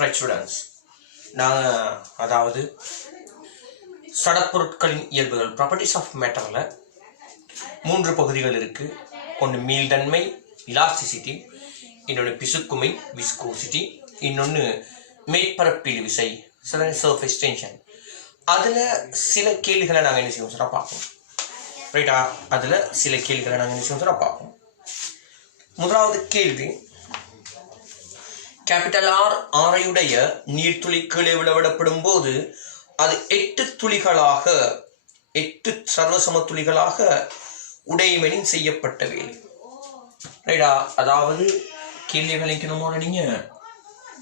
Right students, நான் அதாவது சடப்பொருட்களின் இயல்புகள் ப்ராப்பர்ட்டிஸ் ஆஃப் மேட்டர்ல 3 பகுதிகள் இருக்கு. ஒன்று மீள்தன்மை இலாஸ்டிசிட்டி, இன்னொன்று பிசுக்குமை விஸ்கோசிட்டி, இன்னொன்று மேற்பரப்பில் விசை சர்ஃபேஸ் டென்ஷன். அதில் சில கேள்விகளை நாங்கள் என்ன செய்வோம் சொன்னால் பார்ப்போம். ரைட்டா? அதில் சில கேள்விகளை நாங்கள் என்ன செய்வோம் சொன்னால் பார்ப்போம். முதலாவது கேள்வி, கேபிட்டல் ஆர் ஆரையுடைய நீர்த்துளி கீழே விடப்படும் போது அது 8 துளிகளாக 8 சர்வசம துளிகளாக உடைமெனின் செய்யப்பட்ட வேலை. ரைட்டா? அதாவது கேள்வி விளைக்கணுமோ, நீங்க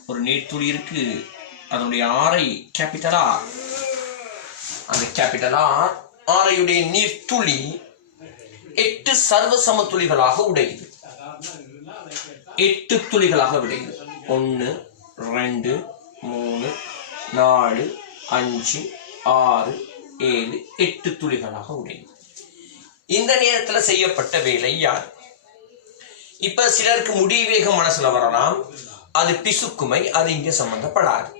ஒரு நீர்த்துளி இருக்கு, அதனுடைய ஆரை கேபிட்டல் ஆர், அந்த கேபிட்டல் ஆர் ஆரையுடைய நீர்த்துளி 8 சர்வசம துளிகளாக உடையுது. 8 துளிகளாக விடையுது. 1 2 3 4 5 6 7 8 துளிகளாக உடையுது. இந்த நேரத்தில் செய்யப்பட்ட வேலை யார்? இப்ப சிலருக்கு முடிவேகம் மனசுல வரலாம், அது பிசுக்குமை, அது இங்க சம்பந்தப்படாது.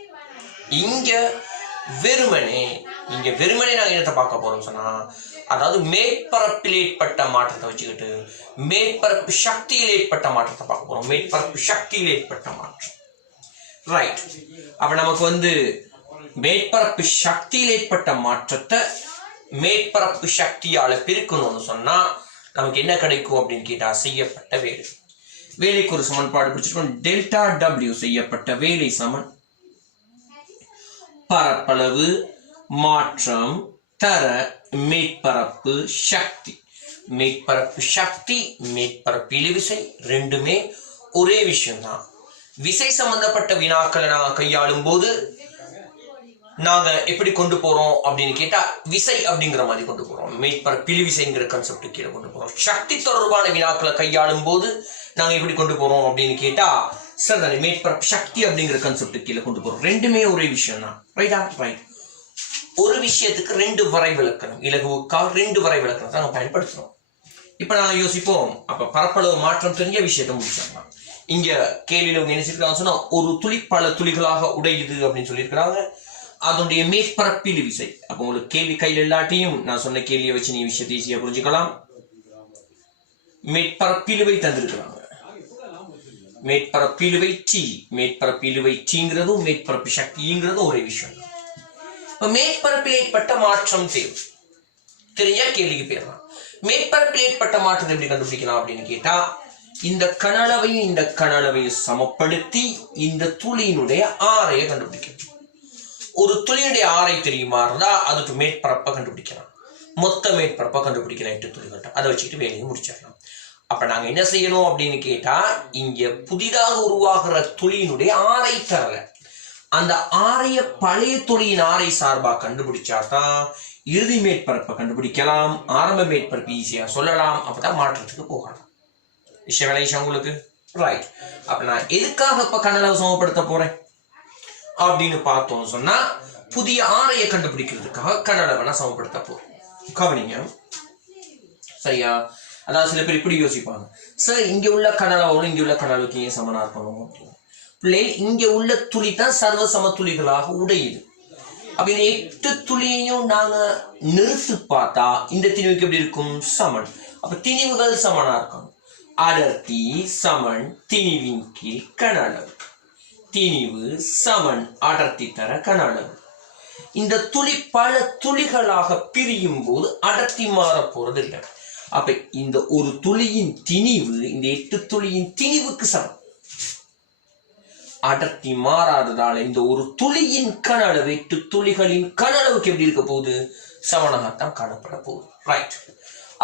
இங்க வெறுமனே நாங்க என்னத்தை பார்க்க போறோம் சொன்னா, அதாவது மேற்பரப்பில் ஏற்பட்ட மாற்றத்தை வச்சுக்கிட்டு மேற்பரப்பு சக்தியில் ஏற்பட்ட மாற்றத்தை பார்க்க போறோம். மேற்பரப்பு சக்தியில் ஏற்பட்ட மாற்றம். ரைட். அப்ப நமக்கு மேற்பரப்பு சக்தியில் ஏற்பட்ட மாற்றத்தை மேற்பரப்பு சக்தியால பிரிக்கணும்னு சொன்னா நமக்கு என்ன கிடைக்கும் அப்படின்னு கேட்டா, செய்யப்பட்ட வேலை. வேலைக்கு ஒரு சமன்பாடு பிடிச்சிருக்கோம். டெல்டா டபிள்யூ செய்யப்பட்ட வேலை சமன் பரப்பளவு மாற்றம் தர மேற்பரப்பு சக்தி. மேற்பரப்பு சக்தி, மேற்பரப்பு இழுவிசை ரெண்டுமே ஒரே விஷயம்தான். விசை சம்பந்தப்பட்ட வினாக்களை நாங்க கையாளும் போது நாங்க எப்படி கொண்டு போறோம் அப்படின்னு கேட்டா, விசை அப்படிங்கிற மாதிரி கொண்டு போறோம். மேற்பரப்பு இழுவிசைங்கிற கான்செப்ட் கீழே கொண்டு போறோம். சக்தி தொடர்பான வினாக்களை கையாளும் போது நாங்க எப்படி கொண்டு போறோம் அப்படின்னு கேட்டா, சரிதானே, மேற்பரப்பு சக்தி அப்படிங்கிற கான்செப்ட் கீழே கொண்டு போறோம். ரெண்டுமே ஒரே விஷயம் தான். ரைட்டா? ரைட். ஒரு விஷயத்துக்கு 2 வரைவிலக்கணம், இலகுவுக்காக 2 வரைவிலக்கணம் நாங்க பயன்படுத்துறோம். இப்ப நாங்க யோசிப்போம், அப்ப பரப்பளவு மாற்றம் தெரிஞ்ச விஷயத்தை முடிச்சிடலாம். இங்க கேள்வியில என்ன சொல்லிருக்காங்க சொன்னா, ஒரு துளி பல துளிகளாக உடையுது அப்படின்னு சொல்லியிருக்கிறாங்க. அதனுடைய மேற்பரப்பில் விசை. அப்ப உங்களுக்கு கேள்வி கையில் இல்லாட்டியும் நான் சொன்ன கேள்வியை வச்சு நீ விஷயத்தை ஈஸியா புரிஞ்சுக்கலாம். மேற்பரப்பிலுவை தந்திருக்கிறாங்க. மேற்பரப்பிலுவை டி, மேற்பரப்பிலுவை டீங்கிறதும் மேற்பரப்பு சக்திங்கிறதும் ஒரே விஷயம். மேற்பரப்பில் ஏற்பட்ட மாற்றம் தெரிஞ்சா கேள்விக்கு போயிடலாம். மேற்பரப்பில் ஏற்பட்ட மாற்றம் எப்படி கண்டுபிடிக்கலாம் அப்படின்னு கேட்டா, இந்த கனளவையும் இந்த கனளவையும் சமப்படுத்தி இந்த துளியினுடைய ஆரையை கண்டுபிடிக்கணும். ஒரு துளியினுடைய ஆரை தெரியுமா இருந்தா அதுக்கு மேற்பரப்பை கண்டுபிடிக்கலாம். மொத்த மேற்பரப்பை கண்டுபிடிக்கலாம் 8 துளிகள். அதை வச்சுக்கிட்டு வேலையை முடிச்சிடலாம். அப்ப நாங்க என்ன செய்யணும் அப்படின்னு கேட்டா, இங்க புதிதாக உருவாகிற துளியினுடைய ஆரை தரல, அந்த ஆரைய பழைய துளியின் ஆரை சார்பா கண்டுபிடிச்சாதான் இறுதி மேற்பரப்பை கண்டுபிடிக்கலாம். ஆரம்ப மேற்பரப்பு ஈஸியா சொல்லலாம். அப்பதான் மாற்றத்துக்கு போகலாம். விஷயம் விளையாச்சு உங்களுக்கு. ரைட். அப்ப நான் எதுக்காக இப்ப கனளவை சமப்படுத்த போறேன் அப்படின்னு பார்த்தோம்னு சொன்னா, புதிய ஆரையை கண்டுபிடிக்கிறதுக்காக கனளவை நான் சமப்படுத்த போறேன். கவனிங்க, சரியா? அதாவது சில பேர் இப்படி யோசிப்பாங்க, சார் இங்க உள்ள கனளவோடு இங்க உள்ள கனளுக்கு ஏன் சமனா இருக்கணும் அப்படின்னு. பிள்ளை, இங்க உள்ள துளி தான் சர்வசம துளிகளாக உடையுது. அப்ப இந்த 8 துளியையும் நாங்க நிறுத்து பார்த்தா இந்த திணிவுக்கு எப்படி இருக்கும்? சமன். அப்ப திணிவுகள் சமனா இருக்கணும். அடர்த்தி சமன் திணிவின் கீழ் கனளவு. திணிவு சமன் அடர்த்தி தர கனளவு. இந்த துளி பல துளிகளாக பிரியும் போது அடர்த்தி மாற போறது இல்லை. அப்ப இந்த ஒரு துளியின் திணிவு இந்த 8 துளியின் திணிவுக்கு சமம். அடர்த்தி மாறாததால இந்த ஒரு துளியின் கனளவு 8 துளிகளின் கனளவுக்கு எப்படி இருக்க போகுது? சமனாகத்தான் காணப்பட போகுது. ரைட்.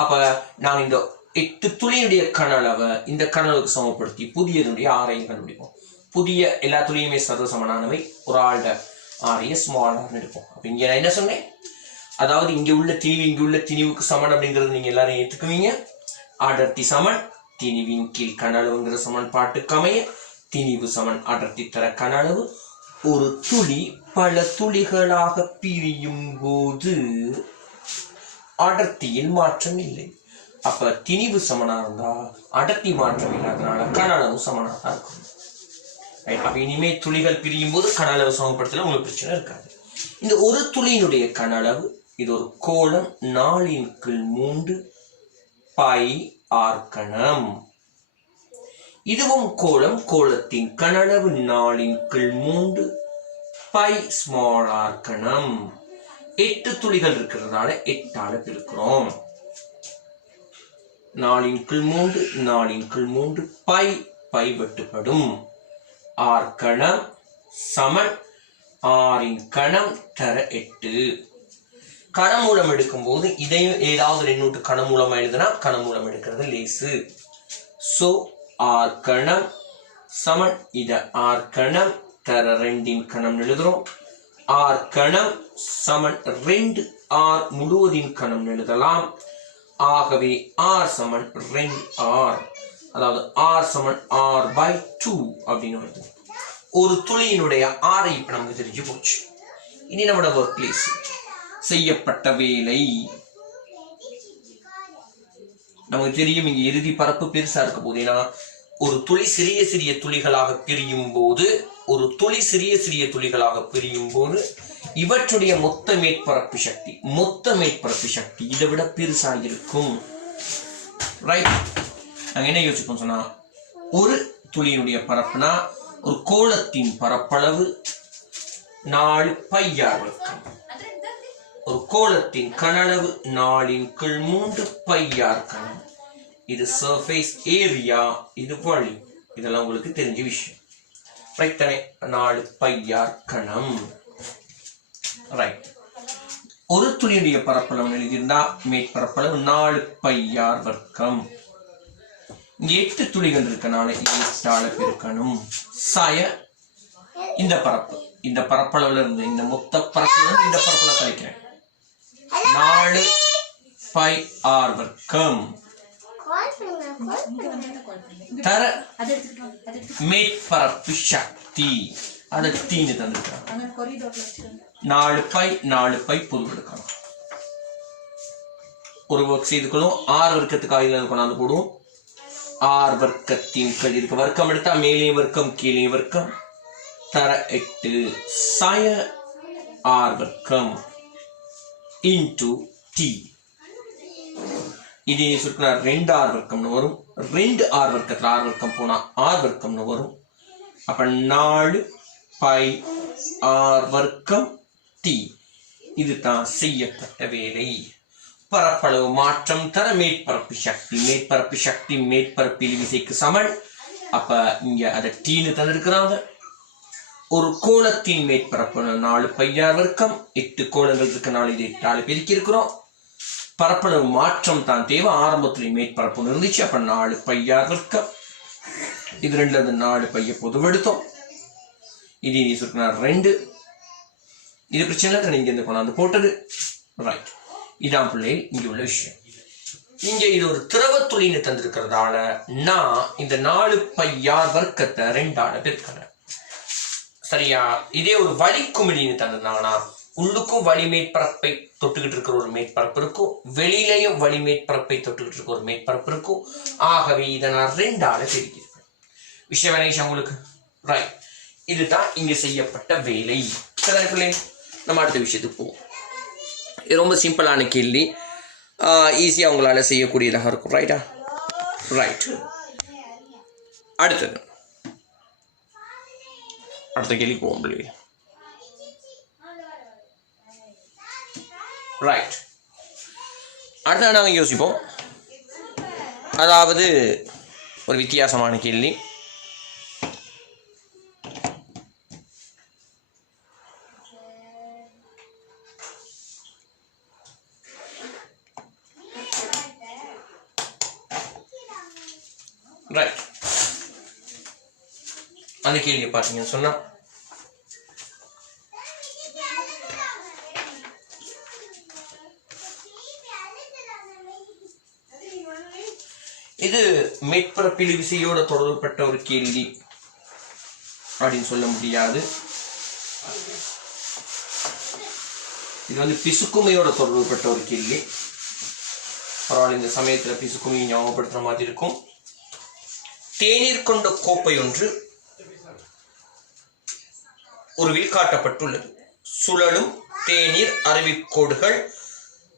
அப்ப நான் இந்த 8 துளியுடைய கனளவை இந்த கனளவுக்கு சமப்படுத்தி புதியதுடைய ஆரையும் கண்டுபிடிப்போம். புதிய எல்லா துளியுமே சர்வசமனானவை. ஒரு ஆள்ட ஆரைய ஸ்மால் ஆர்னு எடுப்போம். அப்ப இங்க நான் என்ன சொன்னேன்? அதாவது இங்க உள்ள திணிவு இங்க உள்ள திணிவுக்கு சமன் அப்படிங்கிறது நீங்க எல்லாரும் ஏற்றுக்குவீங்க. அடர்த்தி சமன் திணிவின் கீழ் கனளவுங்கிற சமன்பாட்டுக்கு அமைய திணிவு சமன் அடர்த்தி தர கனளவு. ஒரு துளி பல துளிகளாக பிரியும் போது அடர்த்தியில் மாற்றம் இல்லை. அப்ப திணிவு சமனா இருந்தா அடர்த்தி மாற்றம் இல்லாதனால கனளவு சமனா தான் இருக்கும். அப்ப இனிமே துளிகள் பிரியும் போது கன அளவு சமப்படுத்தல உங்களுக்கு பிரச்சனை இருக்காது. இந்த ஒரு துளியினுடைய கன அளவு இது ஒரு கோளம் 4/3 பை ஆர் கணம். இதுவும் கோளம், கோளத்தின் கன அளவு 4/3 பை ஸ்மால் ஆர் கணம். 8 துளிகள் இருக்கிறதுனால 8ஆல பெருக்கிறோம். 4/3 4/3 பை பை வெட்டுப்படும். ஆர் கணம் சமன் ஆரின் கணம் தர 8. கணமூலம் எடுக்கும் போது இதையும் ஏதாவது 2 கணமூலம் எழுதுனா கணமூலம் எடுக்கிறது லேசு. சோ ஆர் கணம் சமன் இத ஆர் கணம் தர 2இன் கணம் எழுதுறோம். ஆர் கணம் சமன் 2 ஆர் முழுவதின் கணம் எழுதலாம். ஆகவே ஆர் சமன் 2 ஆர், அதாவது ஆர் சமன் ஆர் பை 2 அப்படின்னு வருது. ஒரு துளியினுடைய ஆரை இப்ப நமக்கு தெரிஞ்சு போச்சு. இனி நம்மளோட ஒர்க் பிளேஸ் செய்யப்பட்ட வேலை நமக்கு தெரியும். இங்க இறுதி பரப்பு பெருசா இருக்க போது, ஏன்னா ஒரு துளி சிறிய சிறிய துளிகளாக பிரியும் போது இவற்றுடைய மொத்த மேற்பரப்பு சக்தி இதை விட பெருசாக இருக்கும். ரைட், நாங்க என்ன யோசிப்போம் சொன்னா, ஒரு துளியினுடைய பரப்புனா ஒரு கோளத்தின் பரப்பளவு 4 பையார் வர்க்கம். ஒரு கோளத்தின் கனளவு 4/3 பையார் கணம். இது சர்ஃபேஸ் ஏரியா, இது வால்யூம். இதெல்லாம் உங்களுக்கு தெரிஞ்ச விஷயம். ரைட் தானே? 4 பையார் கணம். ரைட், ஒரு துளியுடைய பரப்பளவு எழுதியிருந்தா மேற்பரப்பளவு 4 பையார் வர்க்கம். இங்க 8 துளிகள் இருக்கனால 8ஆல பெருக்கணும். சாய இந்த பரப்பளவுல இருந்து இந்த மொத்த பரப்பளவு இந்த பரப்பளவு கழிக்கிறேன். 4 பை ஆர் வர்க்கம் தர மேற்பரப்பு சக்தி. அதை தீனு தந்துருக்காங்க. 4 பை பொது எடுக்கலாம். ஒரு ஒர்க் செய்துக்கணும். ஆர் வர்க்கத்துக்கு கொண்டாந்து போடுவோம். ஆர் வர்க்கத்தின் இதுக்கு வர்க்கம் எடுத்தா மேலே வர்க்கம் கீழே வர்க்கம் தர 8 சாய ஆர் வர்க்கம் இன்டு டி. இது சுருக்கினா 2 ஆர் வர்க்கம்னு வரும். 2 ஆர் வர்க்கத்துல ஆர் வர்க்கம் போனா ஆர் வர்க்கம்னு வரும். அப்ப 4 பை ஆர் வர்க்கம் டி. இதுதான் செய்யப்பட்ட வேலை. பரப்பளவு மாற்றம் தர மேற்பரப்பு சக்தி மேற்பரப்பில் விசைக்கு சமன். அப்ப இங்க அதை டீனு தந்திருக்கிறாங்க. ஒரு கோளத்தின் மேற்பரப்பு 4 பையார் வர்க்கம். 8 கோளங்கள் இருக்கனால இது 8ஆல பெருக்கி இருக்கிறோம். பரப்பளவு மாற்றம் தான் தேவை. ஆரம்பத்துல மேற்பரப்பு இருந்துச்சு. அப்ப 4 பையார் வர்க்கம். இது 2 4 பைய பொதுவெடுத்தோம். இது சுருக்கினா 2. இது பிரச்சனை நீங்க இந்த கொண்டாந்து போட்டது. ரைட், இதான் பிள்ளை இங்க உள்ள விஷயம். இங்க இது ஒரு திரவ துளின்னு தந்திருக்கிறதால நான் இந்த 4 பையார் வர்க்கத்தை 2ஆல பெருக்கிறேன். சரியா? இதே ஒரு வளிக்குமிழின்னு தந்திருந்தாங்கன்னா உள்ளுக்கும் வளி மேற்பரப்பை தொட்டுக்கிட்டு இருக்கிற ஒரு மேற்பரப்பு இருக்கும், வெளியிலையும் வளி மேற்பரப்பை தொட்டுக்கிட்டு இருக்க ஒரு மேற்பரப்பு இருக்கும். ஆகவே இதை நான் 2ஆல பெருக்கியிருக்கேன். விஷயம் வேணா உங்களுக்கு? ரைட், இதுதான் இங்க செய்யப்பட்ட வேலை. பிள்ளை, நம்ம அடுத்த விஷயத்துக்கு போவோம். இது ரொம்ப சிம்பிளான கேள்வி, ஈஸியாக உங்களால செய்யக்கூடியதாக இருக்கும். ரைட்டா? ரைட், அடுத்த கேள்வி போவோம். ரைட், அடுத்த நாங்கள் யோசிப்போம். அதாவது ஒரு வித்தியாசமான கேள்வி. ரைட், அந்த கேள்வியை பார்த்தீங்கன்னு சொன்னா, இது மேற்பரப்பில் விசையோட தொடர்புபட்ட ஒரு கேள்வி அப்படின்னு சொல்ல முடியாது. இது பிசுக்குமையோட தொடர்புபட்ட ஒரு கேள்வி. பரவாயில்ல, இந்த சமயத்துல பிசுக்குமையை ஞாபகப்படுத்துற மாதிரி இருக்கும். தேநீர் கொண்ட கோப்பை ஒன்று உருவில் காட்டப்பட்டுள்ளது. சுழலும் தேநீர் அருவிக்கோடுகள்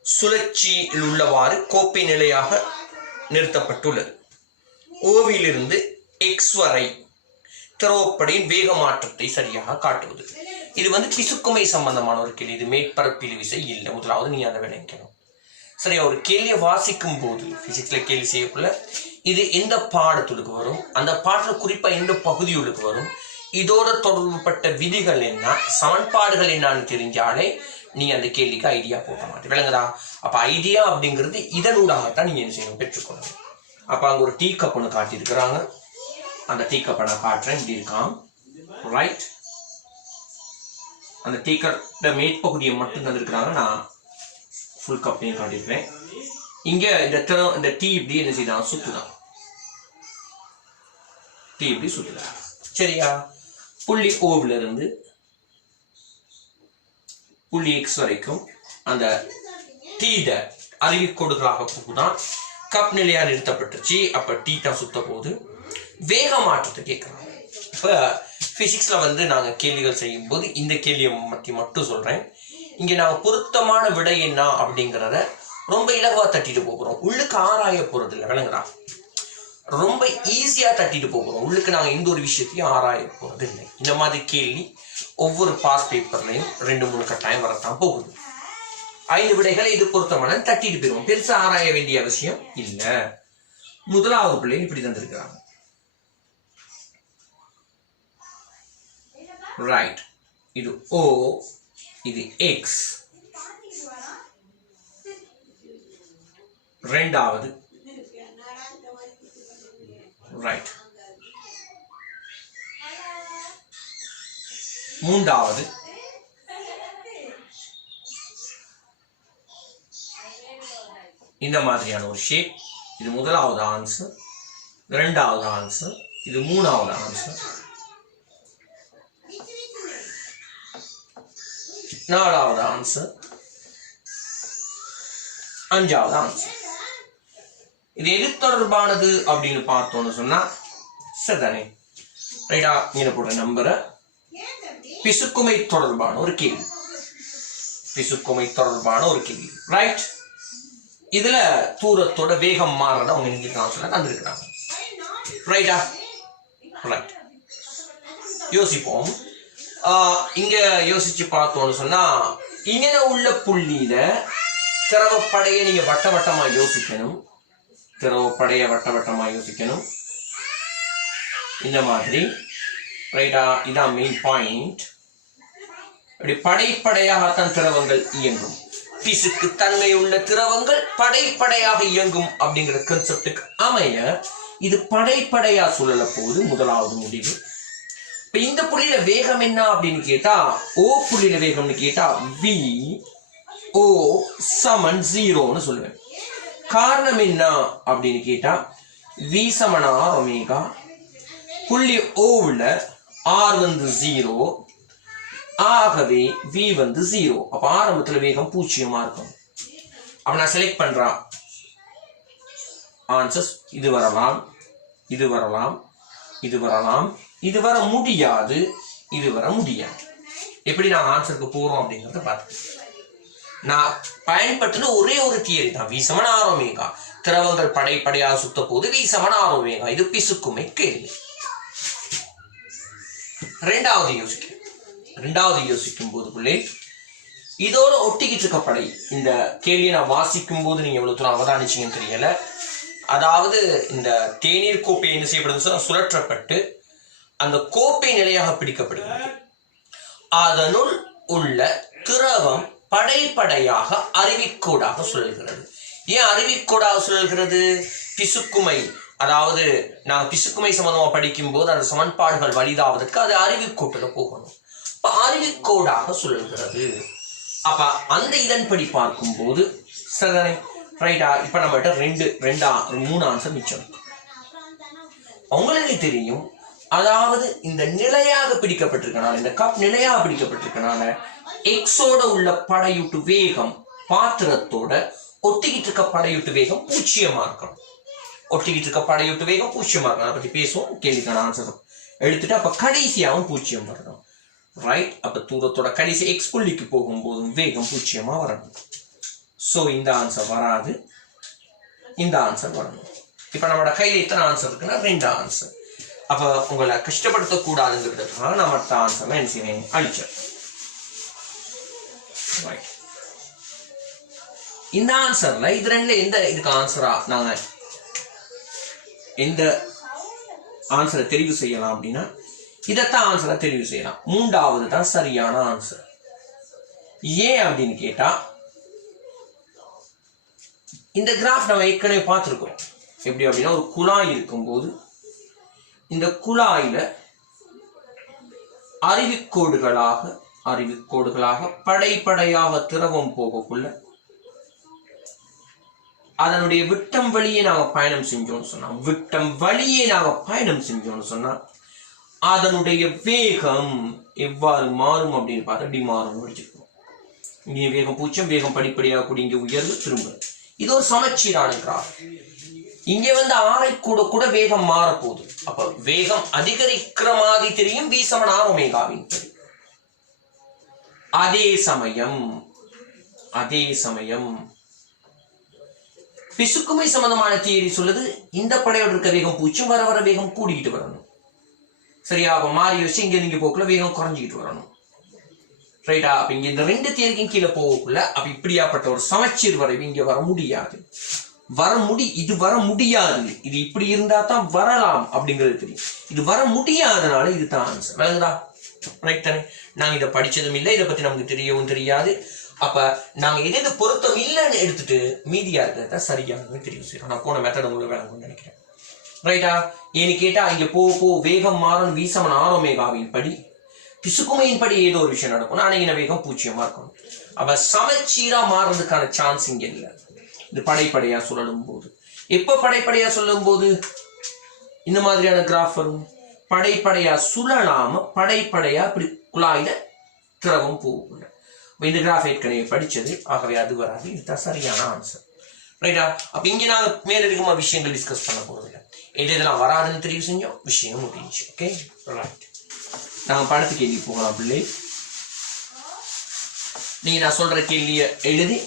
சுழற்சியில் உள்ளவாறு கோப்பை நிலையாக நிறுத்தப்பட்டுள்ளது. ஓவிலிருந்து எக்ஸ் வரை திரவப்படையின் வேக மாற்றத்தை சரியாக காட்டுவது. இது பிசுக்குமை சம்பந்தமான ஒரு கேள்வி. இது மேற்பரப்பில் விசை இல்லை. முதலாவது நீ அதை விளக்கணும். சரியா? ஒரு கேள்வியை வாசிக்கும் போது பிசிக்ஸ்ல கேள்வி செய்யக்குள்ள இது எந்த பாடத்துக்கு வரும், அந்த பாடத்துல குறிப்பா எந்த பகுதியுக்கு வரும், இதோட தொடர்புபட்ட விதிகள் என்ன, சமன்பாடுகள் என்னன்னு தெரிஞ்சாலே நீ அந்த கேள்விக்கு ஐடியா போட்ட மாட்டேன். விளங்குதா? அப்ப ஐடியா அப்படிங்கிறது இதனூடாகத்தான் நீங்க என்ன செய்யணும், பெற்றுக்கொள்ளணும். அப்ப அங்க ஒரு டீ கப் ஒன்று காட்டியிருக்கிறாங்க. அந்த டீ கப்பை நான் காட்டுறேன். இப்படி இருக்கான். ரைட்? அந்த டீ கப்போட மேற்பகுதியை மட்டும் தந்திருக்கிறாங்க. நான் ஃபுல் கப்பையும் காட்டியிருப்பேன். இங்க இந்த டீ இப்படி என்ன செய்யலாம், சுத்துதான். டீ இப்படி சுத்துதான். சரியா? புள்ளி ஓவில் இருந்து புள்ளி எக்ஸ் வரைக்கும் அந்த டீட அருவிக்கோடுகளாக போகுதான். கப் நிலையா நிறுத்தப்பட்டுச்சு. அப்ப டீ தான் சுத்த போகுது. வேக மாற்றத்தை கேட்கறாங்க. இப்ப பிசிக்ஸ்ல நாங்க கேள்விகள் செய்யும் போது இந்த கேள்வியை பற்றி மட்டும் சொல்றேன். இங்க நாங்க பொருத்தமான விடை என்ன அப்படிங்கிறத ரொம்ப இலகுவா தட்டிட்டு போகிறோம். உள்ளுக்கு ஆராய போறது இல்லை. விளங்குறா? ரொம்ப ஈஸியா தட்டிட்டு போகிறோம். உள்ளுக்கு நாங்க எந்த ஒரு விஷயத்தையும் ஆராய போறது இல்லை. இந்த மாதிரி கேள்வி ஒவ்வொரு பாஸ் பேப்பர்லையும் 2-3 கட்டாயம் வரத்தான் போகுது. 5 விடைகளை இது பொருத்தமான தட்டிட்டு போயிடுவோம். பெருசா ஆராய வேண்டிய அவசியம் இல்ல. முதலாவது பிள்ளை இப்படி தந்திருக்கிறாங்க. ரைட்? இது O, இது X. ரெண்டாவது ரைட். மூன்றாவது இந்த மாதிரியான ஒரு ஷேப். இது முதலாவது ஆன்சர், இரண்டாவது ஆன்சர், இது மூணாவது ஆன்சர், நாலாவது ஆன்சர், அஞ்சாவது ஆன்சர். இது எது தொடர்பானது அப்படின்னு பார்த்தோம்னு சொன்னா சரிதானே? ரைட்டா? இங்க போடுற நம்பரை பிசுக்குமை தொடர்பான ஒரு கேள்வி. பிசுக்குமை தொடர்பான ஒரு கேள்வி. ரைட்? இதுல தூரத்தோட வேகம் மாறத அவங்க நினைக்கிறாங்க சொல்ல தந்திருக்கிறாங்க. ரைட்டா? ரைட். யோசிப்போம். இங்க யோசிச்சு பார்த்தோம்னு சொன்னா இங்க உள்ள புள்ளியில திரவப்படையை நீங்க வட்டவட்டமா யோசிக்கணும். திரவப்படைய வட்டவட்டமா யோசிக்கணும். இந்த மாதிரி. ரைட்டா? இதான் மெயின் பாயிண்ட். இப்படி படைப்படையாகத்தான் திரவங்கள் இயங்கும். பிசுக்கு தன்மை உள்ள திரவங்கள் படைப்படையாக இயங்கும் அப்படிங்கிற கான்செப்டுக்கு அமைய இது படைப்படையா சுழல போகுது. முதலாவது முடிவு. இப்ப இந்த புள்ளியில வேகம் என்ன அப்படின்னு கேட்டா, ஓ புள்ளியில வேகம்னு கேட்டா V O சமன் 0ன்னு சொல்லுவேன். காரணம் என்ன அப்படின்னு கேட்டா V சமனா ஒமேகா, புள்ளி ஓவுல R 0, ஆகவே V 0. அப்ப ஆரம்பத்துல வேகம் 0 இருக்கும். அப்ப நான் செலக்ட் பண்றேன் ஆன்சர்ஸ். இது வரலாம், இது வரலாம், இது வரலாம், இது வர முடியாது, இது வர முடியாது. எப்படி நான் ஆன்சருக்கு போறோம் அப்படிங்கறத பார்த்து நான் பயன்படுத்தின ஒரே ஒரு தியரி தான். V சமன் R ஒமேகா. திரவங்கள் படைப்படையாக சுத்த போது V சமன் R ஒமேகா. இது பிசுக்குமை கேள்வி. ரெண்டாவது யோசிக்கும் போது பிள்ளை இதோட ஒட்டிக்கிட்டு இருக்க படை. இந்த கேள்வியை நான் வாசிக்கும் போது நீங்க எவ்வளவு தூரம் அவதானிச்சீங்கன்னு தெரியல. அதாவது இந்த தேநீர் கோப்பை என்ன செய்யப்படுது, சுழற்றப்பட்டு அந்த கோப்பை நிலையாக பிடிக்கப்படுகிறது. அதனுள் உள்ள திரவம் படைப்படையாக அருவிக்கோடாக சுழல்கிறது. ஏன் அருவிக்கோடாக சுழல்கிறது? பிசுக்குமை. அதாவது நான் பிசுக்குமை சம்பந்தமா படிக்கும் போது அந்த சமன்பாடுகள் வலிதாவதற்கு அது அருவிக்கோட்டில் போகணும். இப்ப அருவிக்கோடாக சுழல்கிறது. அப்ப அந்த இதன்படி பார்க்கும் போது சரிதானே? ரைட்டா? இப்ப நம்மகிட்ட 3 ஆன்சர் மிச்சம். உங்களுக்கு தெரியும், அதாவது இந்த நிலையாக பிடிக்கப்பட்டிருக்கனால, இந்த கப் நிலையாக பிடிக்கப்பட்டிருக்கனால எக்ஸோட உள்ள படையூட்டு வேகம் பாத்திரத்தோட ஒட்டிக்கிட்டு இருக்க படையூட்டு வேகம் 0 இருக்கணும். ஒட்டிக்கிட்டு இருக்க படையூட்டு வேகம் 0 இருக்கணும். அதை பத்தி பேசுவோம். கேள்விக்கான ஆன்சர் எடுத்துட்டு அப்ப கடைசியாகவும் 0 வரணும். ரைட். அப்ப தூரத்தோட கடைசி எக்ஸ் புள்ளிக்கு போகும்போதும் வேகம் 0 வரணும். சோ இந்த ஆன்சர் வராது, இந்த ஆன்சர் வரணும். இப்ப நம்மளோட கையில எத்தனை ஆன்சர் இருக்குன்னா 2 ஆன்சர். அப்ப உங்களை கஷ்டப்படுத்த கூடாதுங்கிறதுக்காக நான் மற்ற ஆன்சர்லாம் என்ன செய்வேன், அழிச்சேன். இந்த ஆன்சர்ல இது ரெண்டுல எந்த இதுக்கு ஆன்சரா நாங்க எந்த ஆன்சரை தெரிவு செய்யலாம் அப்படின்னா இதத்தான் ஆன்சரா தெரிவு செய்யலாம். 3வது தான் சரியான ஆன்சர். ஏன் அப்படின்னு கேட்டா இந்த கிராஃப் நம்ம ஏற்கனவே பார்த்துருக்கோம். எப்படி அப்படின்னா ஒரு குழாய் இருக்கும்போது இந்த குழாயில அறிவுக்கோடுகளாக படைப்படையாக திரவம் போகக்குள்ள அதனுடைய விட்டம் வழியே நாங்க பயணம் செஞ்சோம்னு சொன்னா அதனுடைய வேகம் எவ்வாறு மாறும் அப்படின்னு பார்த்தா இப்படி மாறும் வச்சிருக்கோம். இங்கே வேகம் 0, வேகம் படிப்படியாக கூடி இங்கே உயர்வு திரும்ப. இது ஒரு சமச்சீரான கிராஃப். இங்க ஆரை கூட வேகம் மாறப்போகுது. அப்ப வேகம் அதிகரிக்கிற மாதிரி தெரியும் v = r ω. அதே சமயம் பிசுக்குமை சம்பந்தமான தியரி சொல்லுது இந்த படையோடு இருக்க வேகம் 0, வர வர வேகம் கூடிக்கிட்டு வரணும். சரியா? அப்ப மாறி வச்சு இங்க நீங்க போக்குள்ள வேகம் குறைஞ்சிக்கிட்டு வரணும். ரைட்டா? அப்ப இங்க இந்த 2 தியரிக்கும் கீழே போகக்குள்ள அப்ப இப்படியாப்பட்ட ஒரு சமச்சீர் வரைவு இங்க வர முடியாது. இது வர முடியாது. இது இப்படி இருந்தா தான் வரலாம் அப்படிங்கிறது தெரியும். இது வர முடியாதனால இதுதான் ஆன்சர். விளங்குதா? ரைட் தானே? நாங்க இதை படிச்சதும் இல்லை, இதை பத்தி நமக்கு தெரியவும் தெரியாது. அப்ப நாங்க எது பொருத்தம் இல்லைன்னு எடுத்துட்டு மீதியா இருக்கிறத சரியானது தெரிவு செய்யறோம். நான் போன மெத்தட் உங்களுக்கு விளங்கும்னு நினைக்கிறேன். ரைட்டா? ஏன்னு கேட்டா இங்க போ வேகம் மாறும் v = r ω படி பிசுக்குமையின் படி ஏதோ ஒரு விஷயம் நடக்கும். அணையின வேகம் 0 இருக்கணும். அப்ப சமச்சீரா மாறுறதுக்கான சான்ஸ் இங்க இல்லை. இது படைப்படையா சுழலும் போது. எப்ப படைப்படையா சொல்லும் போது இந்த மாதிரியான கிராஃப் வரும். படைப்படையா சுழலாம படைப்படையா இப்படி குழாயில திரவம் போகல. இந்த கிராஃப் ஏற்கனவே படிச்சது, ஆகவே அது வராது. இதுதான் சரியான ஆன்சர். ரைட்டா? அப்ப இங்க நாங்க மேலதிகமா விஷயங்கள் டிஸ்கஸ் பண்ண போறதில்லை. இதெல்லாம் வராதுன்னு தெரிவு செஞ்சோம், விஷயம் முடிஞ்சு. Okay, right. நாங்க படத்து கேள்வி போகலாம். பிள்ளை நீங்க நான் சொல்ற கேள்வியை எழுதி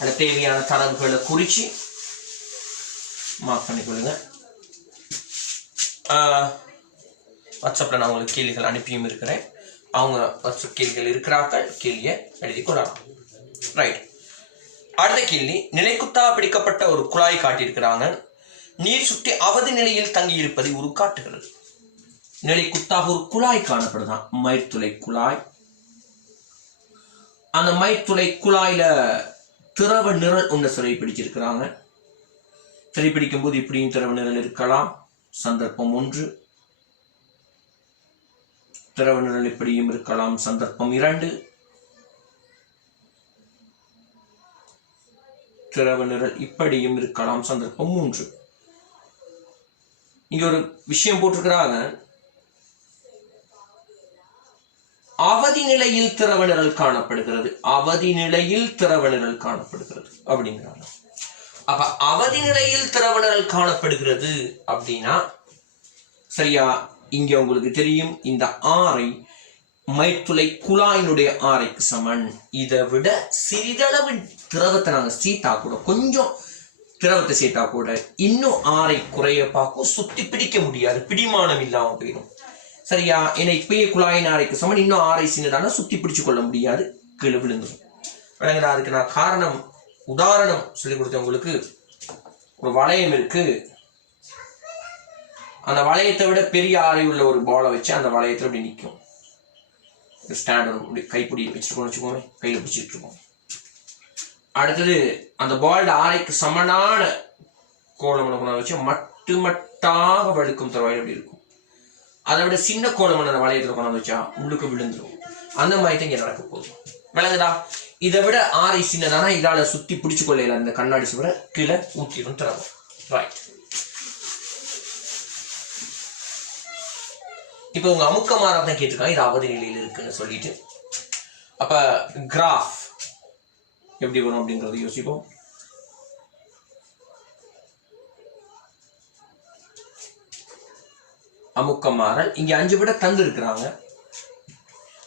அந்த தேவையான தரவுகளை குறிச்சு மார்க் பண்ணிக்கொள்ளுங்க. வாட்ஸ்அப்ல நான் உங்களுக்கு கேள்விகள் அனுப்பியும் இருக்கிறேன். அவங்க வாட்ஸ்அப் கேள்விகள் இருக்கிறார்கள், கேள்வியை எழுதி கொள்ளலாம். ரைட். அடுத்த கேள்வி, நிலைக்குத்தா பிடிக்கப்பட்ட ஒரு குழாய் காட்டியிருக்கிறாங்க. நீர் சுற்றி அவதி நிலையில் தங்கி இருப்பதை ஒரு காட்டுகிறது. நிலைக்குத்தாக ஒரு குழாய் காணப்படுதான், மயிர்துளை குழாய். அந்த மயிர்துளை குழாயில திரவ நிரல் ஒன்று சிறைப்பிடிச்சிருக்கிறாங்க. சிறைப்பிடிக்கும் போது இப்படியும் திரவ நிரல் இருக்கலாம். சந்தர்ப்பம் 1. திரவ நிரல் இப்படியும் இருக்கலாம். சந்தர்ப்பம் 2. திரவ நிரல் இப்படியும் இருக்கலாம். சந்தர்ப்பம் 3. இங்க ஒரு விஷயம் போட்டிருக்கிறாங்க, அவதி நிலையில் திரவ நிரல் காணப்படுகிறது. அவதி நிலையில் திரவ நிரல் காணப்படுகிறது அப்படிங்கிறாங்க. அப்ப அவதி நிலையில் திரவ நிரல் காணப்படுகிறது அப்படின்னா சரியா? இங்க உங்களுக்கு தெரியும் இந்த ஆரை மயிர்துளை குழாயினுடைய ஆரைக்கு சமன். இதை விட சிறிதளவு திரவத்தை நாங்க சீத்தா கூட, கொஞ்சம் திரவத்தை சேர்த்தா கூட இன்னும் ஆரை குறைய பார்க்கும். சுத்தி பிடிக்க முடியாது, பிடிமானம் இல்லாம போயிடும். சரியா? ஏன்னா இப்பயே குழாயின் ஆரைக்கு சமன், இன்னும் ஆரை சின்னதான சுத்தி பிடிச்சு கொள்ள முடியாது, கீழே விழுந்துடும். விளங்குதா? அதுக்கு நான் காரணம் உதாரணம் சொல்லி கொடுத்தவங்களுக்கு. ஒரு வளையம் இருக்கு, அந்த வளையத்தை விட பெரிய ஆரை உள்ள ஒரு பாலை வச்சு அந்த வளையத்துல அப்படி நிற்கும். ஸ்டாண்ட் கைப்பிடி வச்சுருக்கோம் வச்சுக்கோங்க, கையில பிடிச்சிட்டு இருக்கோம். அடுத்தது அந்த பால்ட ஆரைக்கு சமனான கோலமனை வச்சு மட்டு மட்டாக வழுக்கும் தருவாயில் அப்படி இருக்கும். அதை விட சின்ன கோலமனை அந்த வளையத்துல கொண்டாந்து வச்சா உள்ளுக்கு விழுந்துடும். அந்த மாதிரி தான் இங்க நடக்க போகுது. விளங்குதா? இதை விட ஆரை சின்னதானா இதால சுத்தி பிடிச்சு கொள்ளையில அந்த கண்ணாடி சுவரை கீழே ஊற்றிடும் தரவும். ரைட். இப்ப உங்க அமுக்கமாரா தான் கேட்டிருக்காங்க, இது அவதி நிலையில் இருக்குன்னு சொல்லிட்டு. அப்ப கிராஃப் எப்படி வரும் அப்படிங்கறது யோசிப்போம். அமுக்கமாறல் இங்க 5 விட தந்து இருக்கிறாங்க.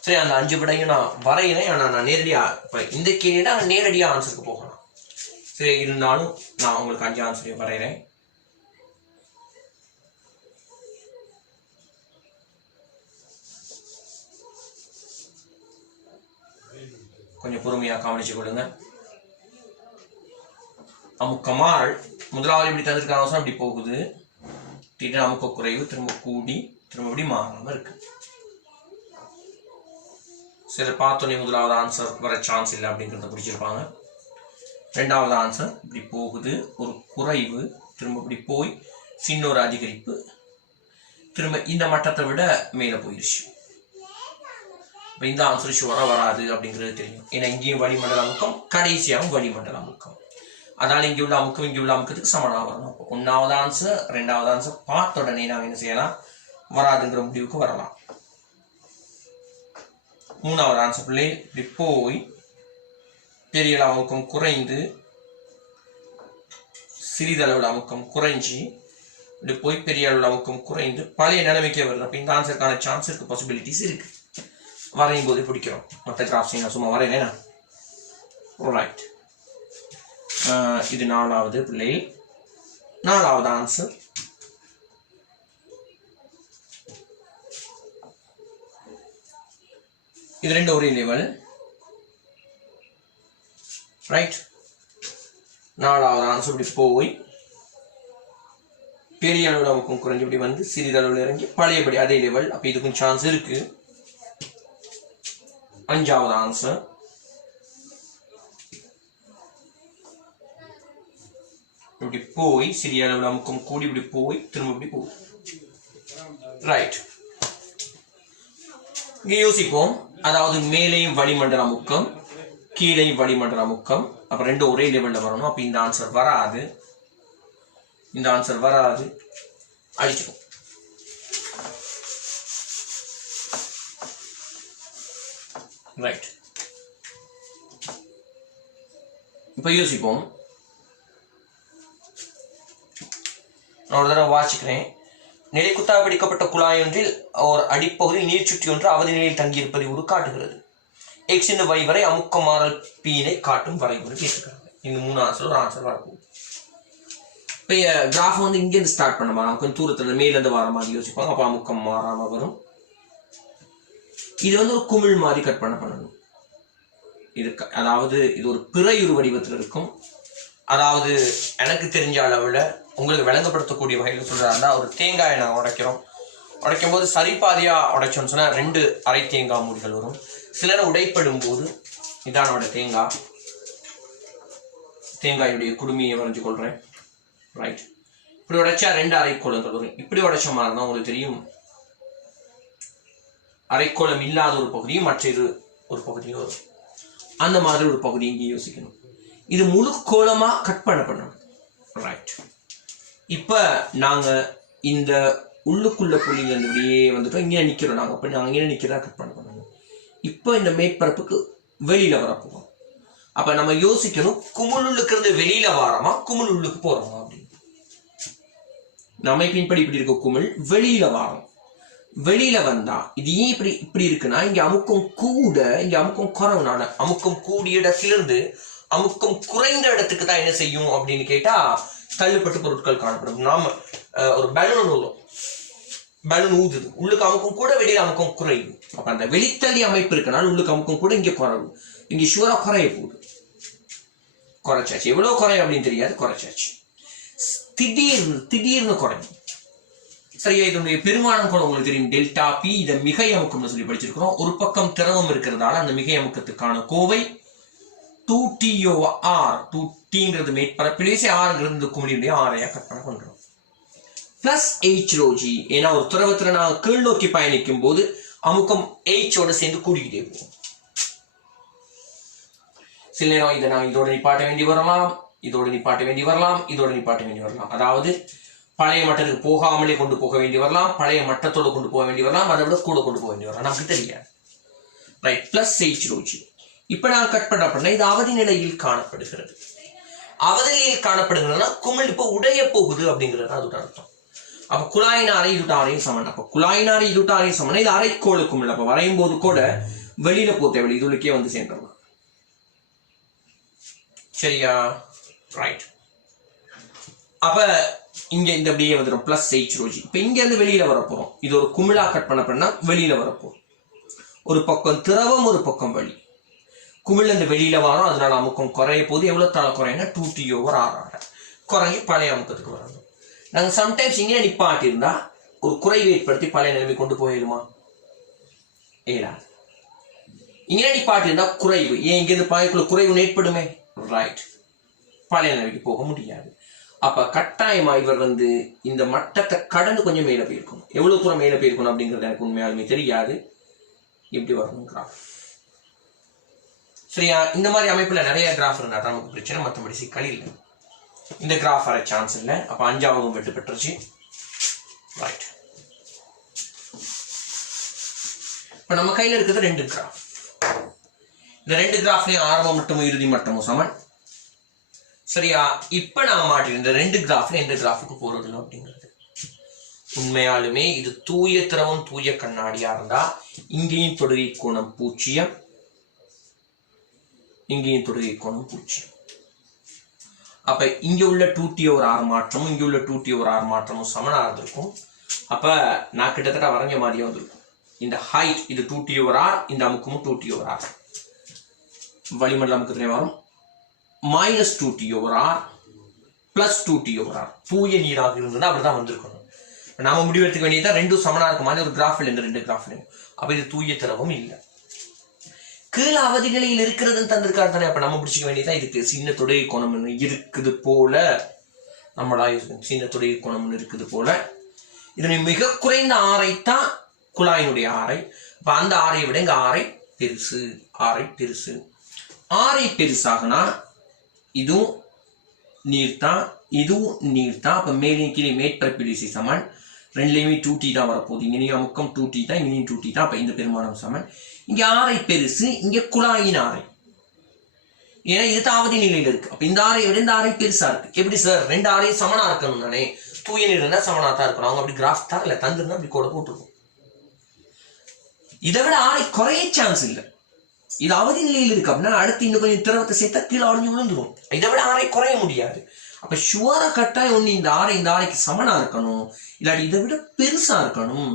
சரி, அந்த 5 விடையும் நான் வரையிறேன். ஆனால் நான் நேரடியாக இந்த கேள்வினா நேரடியாக ஆன்சருக்கு போகலாம். சரி, இருந்தாலும் நான் உங்களுக்கு 5 ஆன்சரையும் வரைகிறேன். கொஞ்சம் பொறுமையாக கவனிச்சு கொள்ளுங்க. அமுக்கமாள் முதலாவது இப்படி தந்திருக்கான அவசரம் இப்படி போகுது. திடீர்னு அமுக்க குறைவு, திரும்ப கூடி, திரும்ப இப்படி மாறாம இருக்கு. சரி, பார்த்தோன்னே முதலாவது ஆன்சர் வர சான்ஸ் இல்லை அப்படிங்கிறத பிடிச்சிருப்பாங்க. ரெண்டாவது ஆன்சர் இப்படி போகுது, ஒரு குறைவு, திரும்ப இப்படி போய் சின்ன ஒரு அதிகரிப்பு, திரும்ப இந்த மட்டத்தை விட மேலே போயிடுச்சு. இப்போ இந்த ஆன்சர் ஷுவராக வராது அப்படிங்கிறது தெரியும். ஏன்னா இங்கேயும் வளிமண்டல அமுக்கம், கடைசியாகவும் வளிமண்டல அமுக்கம். அதனால இங்கே உள்ள அமுக்கம் இங்கே உள்ள அமுக்கத்துக்கு சமனாக வரணும். அப்போ 1வது ஆன்சர் 2வது ஆன்சர் பார்த்த உடனே நாங்கள் என்ன செய்யலாம், வராதுங்கிற முடிவுக்கு வரலாம். 3வது ஆன்சர் பிள்ளை இப்படி போய் பெரிய அமுக்கம் குறைந்து சிறிதளவில் அமுக்கம் குறைஞ்சி இப்படி போய் பெரிய அளவில் அமுக்கம் குறைந்து பழைய நிலைமைக்கே வருது. அப்போ இந்த ஆன்சருக்கான சான்ஸ் இருக்கு, பாசிபிலிட்டிஸ் இருக்கு. வரையும் போது பிடிக்கிறோம். மற்ற கிராஃப்ட்ஸையும் நான் சும்மா வரையினேனா. ரைட், இது 4வது பிள்ளை. 4வது ஆன்சர் இது 2 ஒரே லெவல். ரைட், 4வது ஆன்சர் இப்படி போய் பெரிய அளவில் அமுக்கம் குறைஞ்சி இப்படி வந்து சிறிதளவில் இறங்கி பழையபடி அதே லெவல். அப்போ இதுக்கும் சான்ஸ் இருக்கு. 5வது ஆன்சர் இப்படி போய் சிறிய அளவில் அமுக்கம் கூடி இப்படி போய் திரும்ப இப்படி போகும். ரைட், இங்க யோசிப்போம். அதாவது மேலேயும் வளிமண்டல அமுக்கம், கீழேயும் வளிமண்டல அமுக்கம். அப்ப 2 ஒரே லெவல்ல வரணும். அப்ப இந்த ஆன்சர் வராது, இந்த ஆன்சர் வராது, அழிச்சுக்கும். ரைட், இப்ப யோசிப்போம். நான் ஒரு தடவை வாசிக்கிறேன். நிலை குத்தாக பிடிக்கப்பட்ட குழாய் ஒன்றில் ஒரு அடிப்பகுதி நீர் சுற்றி ஒன்று அவதி நிலையில் தங்கியிருப்பதை ஒரு காட்டுகிறது. எக்ஸ் இந்த y வரை அமுக்க மாறல் பீனை காட்டும் வரைபடம் கேட்டுக்கிறாங்க. இந்த 3 ஆன்சர் ஒரு ஆன்சர் வரப்போகுது. இப்போ கிராஃப் வந்து இங்கேருந்து ஸ்டார்ட் பண்ண கொஞ்சம் தூரத்தில் மேலேருந்து வர மாதிரி யோசிப்பாங்க. அப்போ அமுக்கம் மாறாம வரும். இது வந்து ஒரு குமிழ் மாதிரி கட் பண்ணணும். இது அதாவது இது ஒரு பிறையுறு வடிவத்தில் இருக்கும். அதாவது எனக்கு தெரிஞ்ச அளவில் உங்களுக்கு விளங்கப்படுத்தக்கூடிய வகையில் சொல்றாருன்னா, ஒரு தேங்காயை நாங்கள் உடைக்கும் போது சரிபாதியா உடைச்சோன்னு சொன்னா 2 அரை தேங்காய் மூடிகள் வரும். சில நேரம் உடைப்படும் போது இதானோட தேங்காயுடைய குடுமையை வரைஞ்சு கொள்றேன். ரைட், இப்படி உடைச்சா 2 அரைக்கோளங்கள் வரும். இப்படி உடைச்ச மாதிரி தான் உங்களுக்கு தெரியும், அரைக்கோளம் இல்லாத ஒரு பகுதியும் மற்ற ஒரு பகுதியும் வரும். அந்த மாதிரி ஒரு பகுதி இங்கே யோசிக்கணும். இது முழு கோலமா கட் பண்ணணும். ரைட், இப்ப நாங்க இந்த உள்ளுக்குள்ள புள்ளிகள் இப்படியே வந்துட்டோம். இங்கே நிக்கிறோம் நாங்க. அப்ப நாங்க இங்கே நிக்கிறதா கட் பண்ணணும். இப்ப இந்த மேற்பரப்புக்கு வெளியில வரப்போம். அப்ப நம்ம யோசிக்கணும், குமிழ் உள்ளுக்கு இருந்து வெளியில வாரமா குமிழ் உள்ளுக்கு போறோமா அப்படின்னு. நம்ம பின்படி இப்படி இருக்க குமிழ் வெளியில வாரம். வெளியில வந்தா இது ஏன் இப்படி இருக்குன்னா, இங்க அமுக்கம் கூட இங்க அமுக்கம் குறைவுனால அமுக்கம் கூடிய இடத்திலிருந்து அமுக்கம் குறைந்த இடத்துக்கு தான் என்ன செய்யும் அப்படின்னு கேட்டா தள்ளுப்பட்டு பொருட்கள் காணப்படும். நாம ஒரு பலூன் ஊதுது, உள்ளுக்கு அமுக்கம் கூட வெளியில அமுக்கம் குறைவு. அப்ப அந்த வெளித்தள்ளி அமைப்பு இருக்கனால உள்ளுக்கு அமுக்கம் கூட இங்க குறைவு. இங்க ஷூரா குறைய போகுது. குறைச்சாச்சு. எவ்வளவு குறையும் அப்படின்னு தெரியாது, குறைச்சாச்சு. திடீர்னு குறையும். சரியா, இதனுடைய பெருமானம் கூட உங்களுக்கு தெரியும், டெல்டா பி. இதை மிகை அமுக்கம்னு சொல்லி படிச்சிருக்கிறோம். ஒரு பக்கம் திரவம் இருக்கிறதால அந்த மிகை அமுக்கத்துக்கான கோவை 2T/R. 2Tங்கிறது மேற்பரப்பிலே, ஆறுங்கிறது இந்த குமிழியுடைய ஆரையா கற்பனை பண்றோம். Plus H/ρg. ஏன்னா ஒரு திரவத்துல நான் கீழ் நோக்கி பயணிக்கும் போது அமுக்கம் H-ஓட சேர்ந்து கூடிக்கிட்டே போகும். சில நேரம் இதை நான் இதோட நிப்பாட்ட வேண்டி வரலாம், இதோட நிப்பாட்ட வேண்டி வரலாம், இதோட நிப்பாட்ட வேண்டி வரலாம். அதாவது பழைய மட்டத்துக்கு போகாமலே கொண்டு போக வேண்டி வரலாம், பழைய மட்டத்தோடு கொண்டு போக வேண்டி வரலாம், அதை விட கூட கொண்டு போக வேண்டி வரலாம், நமக்கு தெரியாது. Right, plus H/ρg. இப்ப நான் கட் பண்ண இது அவதி நிலையில் காணப்படுகிறது. அவதி நிலையில் காணப்படுகிறதுனா குமிழ் இப்ப உடைய போகுது அப்படிங்கிறது அதோட அர்த்தம். அப்ப குழாயின் ஆரை இருட்டு ஆரையும் சமன். அப்ப குழாயின் ஆரை இருட்டு ஆரையும் சமன். இது அரைக்கோளுக்கும் இல்லை. அப்ப வரையும் போது கூட வெளியில போக தேவையில்லை, இதுலக்கே வந்து சேர்ந்துடலாம். சரியா? ரைட். அப்ப இங்க இந்த அப்படியே வந்துடும் பிளஸ் H ρg. இப்ப இங்க இருந்து வெளியில வரப்போறோம். இது ஒரு குமிழா கட் பண்ணா வெளியில வரப்போம். ஒரு பக்கம் திரவம், ஒரு பக்கம் வழி. குமிழ் இருந்து வெளியில வரும், அதனால அமுக்கம் குறைய போது. எவ்வளவு தாழ குறையுன்னா 2T/R குறைஞ்சி பழைய அமுக்கத்துக்கு வரணும். நாங்க சம்டைம்ஸ் இங்கே நிப்பாட்டி இருந்தா ஒரு குறைவு ஏற்படுத்தி பழைய நிலைமை கொண்டு போயிடுமா? ஏடாது. இங்கே நிப்பாட்டி இருந்தா குறைவு, ஏன் இங்கிருந்து பாய்க்குள்ள குறைவு ஏற்படுமே, ரைட், பழைய நிலைமைக்கு போக முடியாது. அப்ப கட்டாயமா இவர் வந்து இந்த மட்டத்தை கடந்து கொஞ்சம் மேல போயிருக்கணும். எவ்வளவு தூரம் மேல போயிருக்கணும் அப்படிங்கிறது எனக்கு உண்மையாலுமே தெரியாது. இப்படி வரணும் கிராஃப். சரியா? இந்த மாதிரி அமைப்புல நிறைய கிராஃப் இருந்தா தான் நமக்கு பிரச்சனை, மற்றபடி சிக்கல் இல்லை. இந்த கிராஃப் வர சான்ஸ் இல்லை. அப்ப 5வது வெட்டு பெற்றுச்சு. ரைட். இப்ப நம்ம கையில இருக்கிறது 2 கிராஃப். இந்த 2 கிராஃப்லயும் ஆரம்ப மட்டமும் இறுதி மட்டமும் சமன். சரியா? இப்ப நாம மாட்டி இந்த 2 கிராஃப்ல எந்த கிராஃபுக்கு போறது அப்படிங்கிறது உண்மையாலுமே இது தூய திரவம் தூய கண்ணாடியா இருந்தா இங்கேயும் தொடுகை கோணம் 0, இங்கேயும் தொடுகை கோணம் 0. அப்ப இங்க உள்ள 2T/R மாற்றமும் இங்க உள்ள 2T/R மாற்றமும் சமனா இருந்திருக்கும். அப்ப நான் கிட்டத்தட்ட வரைஞ்ச மாதிரியே வந்திருக்கும். இந்த ஹைட் இது 2T/R, இந்த அமுக்கமும் 2T/R. வளிமண்டல அமுக்கத்திலே வரும் -2T/R + 2T/R. தூய நீராக இருந்தது அப்படிதான் வந்திருக்கணும். நாம முடிவெடுத்துக்க வேண்டியதான் ரெண்டும் சமனா இருக்க மாதிரி ஒரு கிராஃப்ல இந்த 2 கிராஃப்லையும். அப்ப இது தூய திரவம் இல்லை. கீழே அவதி நிலையில் இருக்கிறதுன்னு தந்திருக்காரு தானே. அப்ப நம்ம பிடிச்சிக்க வேண்டியதான் இதுக்கு சின்ன தொடுகை கோணம் இருக்குது போல, நம்மளா சின்ன தொடுகை கோணம் இருக்குது போல. இதனை மிக குறைந்த ஆரைத்தான் குழாயினுடைய ஆரை. அப்ப அந்த ஆரையை விட இங்க ஆரை பெருசு, ஆரை பெருசு. ஆரை பெருசாகனா இதுவும் நீர்தான், இதுவும் நீர்தான். அப்ப மேலே கீழே மேற்பரப்பில் சமன். ரெண்டுலையுமே 2T தான் வரப்போகுது. இங்கேயும் அமுக்கம் 2T தான், இங்கேயும் 2T தான். அப்ப இந்த பெருமானம் சமன். இங்க ஆரை பெருசு, இங்க குழாயின் ஆரை. ஏன்னா இது தாவதி நிலையில இருக்கு. அப்ப இந்த ஆரை விட இந்த ஆரை பெருசா இருக்கு. எப்படி சார்? 2 ஆரையும் சமனா இருக்கணும் தானே. தூய நீர் இருந்தா சமனா தான் இருக்கணும். அவங்க அப்படி கிராஃப் தான் இல்ல, தந்துருந்தா அப்படி கூட போட்டுருக்கும். இதை விட ஆரை குறைய சான்ஸ் இல்லை. இது அவதி நிலையில் இருக்கு அப்படின்னா அடுத்து இன்னும் கொஞ்சம் திரவத்தை சேர்த்தா கீழே அழிஞ்சு விழுந்துடும். இதை விட ஆரை குறைய முடியாது. அப்ப ஷுவரா கட்டாயம் ஒண்ணு இந்த ஆரைக்கு சமனா இருக்கணும், இல்லாட்டி இதை விட பெருசா இருக்கணும்.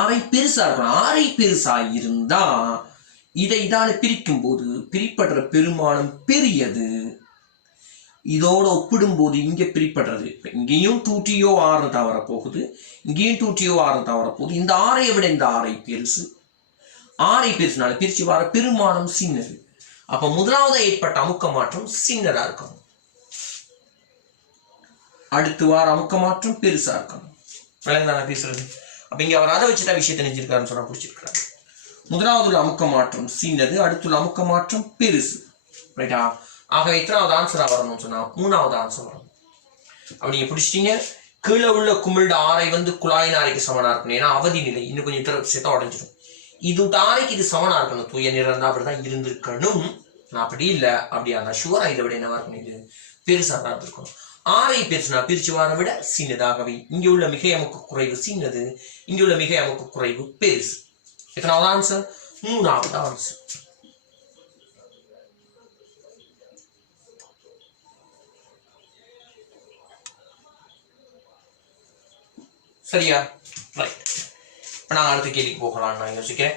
ஆரை பெருசா இருக்கணும். ஆரை பெருசா இருந்தா இதை இதால பிரிக்கும் போது பிரிப்படுற பெருமானம் பெரியது. இதோட ஒப்பிடும் போது இங்க பிரிப்படுறது இங்கேயும் 2T/R தான் வரப்போகுது, இங்கேயும் 2T/R தான் வரப்போகுது. இந்த ஆரையை விட இந்த ஆரை பெருசு. ஆரை பெருசுனால பிரிச்சு வர பெருமானம் சின்னது. அப்ப முதலாவது ஏற்பட்ட அமுக்க மாற்றம் சின்னதா இருக்கணும், அடுத்து வார அமுக்க மாற்றம் பெருசா இருக்கணும். விளங்குதான பேசுறது? அப்ப இங்க அவர் அதை வச்சுதான் விஷயத்தை நினைச்சிருக்காருன்னு சொன்னா பிடிச்சிருக்கிறாரு. முதலாவது அமுக்க மாற்றம் சின்னது, அடுத்துள்ள அமுக்க மாற்றம் பெருசு. ரைட்டா? ஆக எத்தனாவது ஆன்சரா வரணும்னு சொன்னா 3வது ஆன்சர் வரணும். அப்படி நீங்க பிடிச்சிட்டீங்க. கீழே உள்ள குமிழ்ட ஆரை வந்து குழாயின் ஆரைக்கு சமனா இருக்கணும். ஏன்னா அவதி நிலை இன்னும் கொஞ்சம் சேர்த்தா உடஞ்சிடும். இது ஆரைக்கு இது சமனா இருக்கணும். தூய நிறம் இருந்தா அப்படிதான் இருந்திருக்கணும். நான் அப்படி இல்லை, அப்படியா இருந்தா ஷுவரா இதை விட என்னவா இருக்கணும், இது பெருசா தான் இருக்கணும். ஆரை பெருசுனா பிரிச்சு வார விட சின்னதாகவே. இங்க உள்ள மிகை அமுக்க குறைவு சின்னது, இங்க உள்ள மிகை அமுக்க குறைவு பெருசு. எத்தனாவது ஆன்சர்? 3வது ஆன்சர். சரியா? ரைட். இப்ப நான் அடுத்த கேள்விக்கு போகலாம் நான் யோசிக்கிறேன்.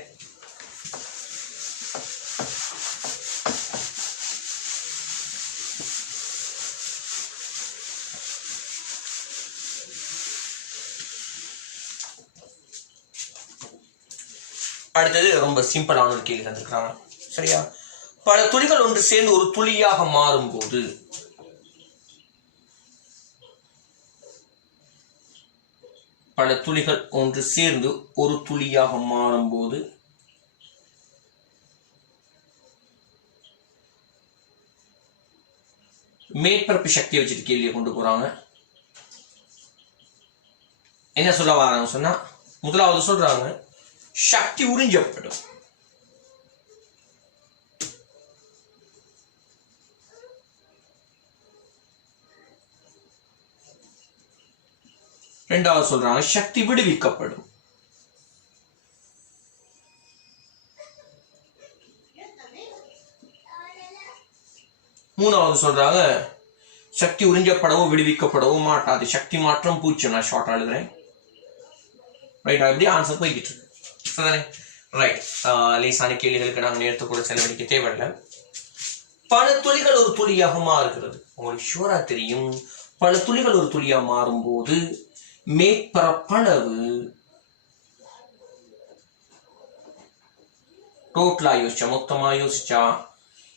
அடுத்தது ரொம்ப சிம்பிளான ஒரு கேள்வி தந்திருக்கிறாங்க. சரியா? பல துளிகள் ஒன்று சேர்ந்து ஒரு துளியாக மாறும் போது பல துளிகள் ஒன்று சேர்ந்து ஒரு துளியாக மாறும் போது மேற்பரப்பு சக்தியை வச்சுட்டு கேள்வியை கொண்டு போறாங்க. என்ன சொல்ல வராங்க சொன்னா, முதலாவது சொல்றாங்க சக்தி உறிஞ்சப்படும். ரெண்டாவது சொல்றாங்க சக்தி விடுவிக்கப்படும். மூணாவது சொல்றாங்க சக்தி உறிஞ்சப்படவும் விடுவிக்கப்படவும் மாட்டாது. சக்தி மாற்றம் பூச்சி. நான் ஷார்ட் எழுதுறேன். ரைட், அப்படியே ஆன்சர் போய்கிட்டு இருக்கு. ரைட், லேசான கேள்விகளுக்கு நாங்கள் நேரத்தை கூட செலவழிக்க தேவையில்லை. பல துளிகள் ஒரு துளியாக மாறுகிறது. உங்களுக்கு ஷூரா தெரியும், பல துளிகள் ஒரு துளியா மாறும்போது மேற்பரப்பளவு டோட்டலா யோசிச்சா, மொத்தமா யோசிச்சா,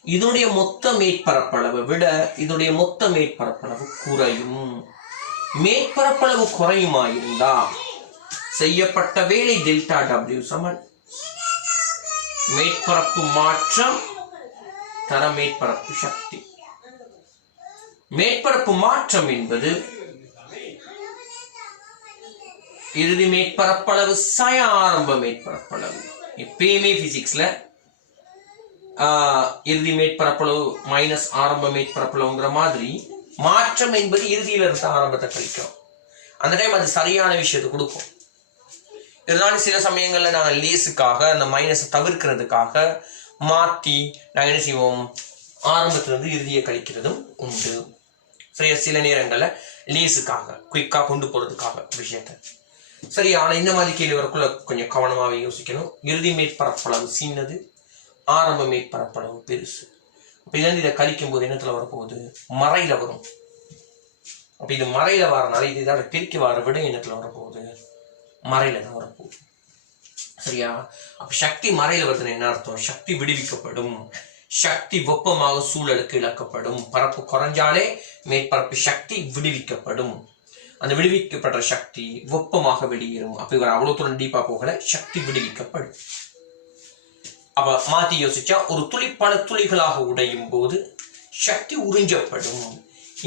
இதனுடைய மொத்த மேற்பரப்பளவை விட இதனுடைய மொத்த மேற்பரப்பளவு குறையும். மேற்பரப்பளவு குறையுமாயிருந்தா செய்யப்பட்ட வேலை டெல்டா டபிள்யூ சமன் மேற்பரப்பு மாற்றம் தர மேற்பரப்பு சக்தி. மேற்பரப்பு மாற்றம் என்பது இறுதி மேற்பரப்பளவு சய ஆரம்ப மேற்பரப்பளவு. எப்பயுமே பிசிக்ஸ்ல இறுதி மேற்பரப்பளவு மைனஸ் ஆரம்ப மேற்பரப்பளவுங்கிற மாதிரி மாற்றம் என்பது இறுதியில இருந்து ஆரம்பத்தை கழிக்கும். அந்த டைம் அது சரியான விஷயத்தை கொடுக்கும். இருந்தாலும் சில சமயங்கள்ல நாங்கள் லேஸுக்காக அந்த மைனஸை தவிர்க்கிறதுக்காக மாற்றி நாங்கள் என்ன செய்வோம், ஆரம்பத்திலிருந்து இறுதியை கழிக்கிறதும் உண்டு. சரியா, சில நேரங்கள்ல லேஸுக்காக குயிக்கா கொண்டு போறதுக்காக விஷயத்த. சரி, ஆனா இந்த மாதிரி கேள்வி வரக்குள்ள கொஞ்சம் கவனமாவே யோசிக்கணும். இறுதி மேற்பரப்பளவு சின்னது, ஆரம்ப மேற்பரப்பளவு பெருசு. அப்ப இதுல இதை கழிக்கும் போது என்னத்துல வரப்போகுது, மறையில வரும். அப்ப இது மறையில வரனால இது இதோட பிரிக்க வர விட என்னத்துல வரப்போகுது, மறையில தான் வரப்போகுது. சரியா, அப்ப சக்தி மறையில வருதுன்னு என்ன அர்த்தம், சக்தி விடுவிக்கப்படும். சக்தி வெப்பமாக சூழலுக்கு இழக்கப்படும். பரப்பு குறைஞ்சாலே மேற்பரப்பு சக்தி விடுவிக்கப்படும். அந்த விடுவிக்கப்பட்ட சக்தி வெப்பமாக வெளியேறும். அப்ப இவர் அவ்வளவு தூரம் டீப்பா போகல, சக்தி விடுவிக்கப்படும். அப்ப மாத்தி யோசிச்சா, ஒரு துளி பல துளிகளாக உடையும் போது சக்தி உறிஞ்சப்படும்.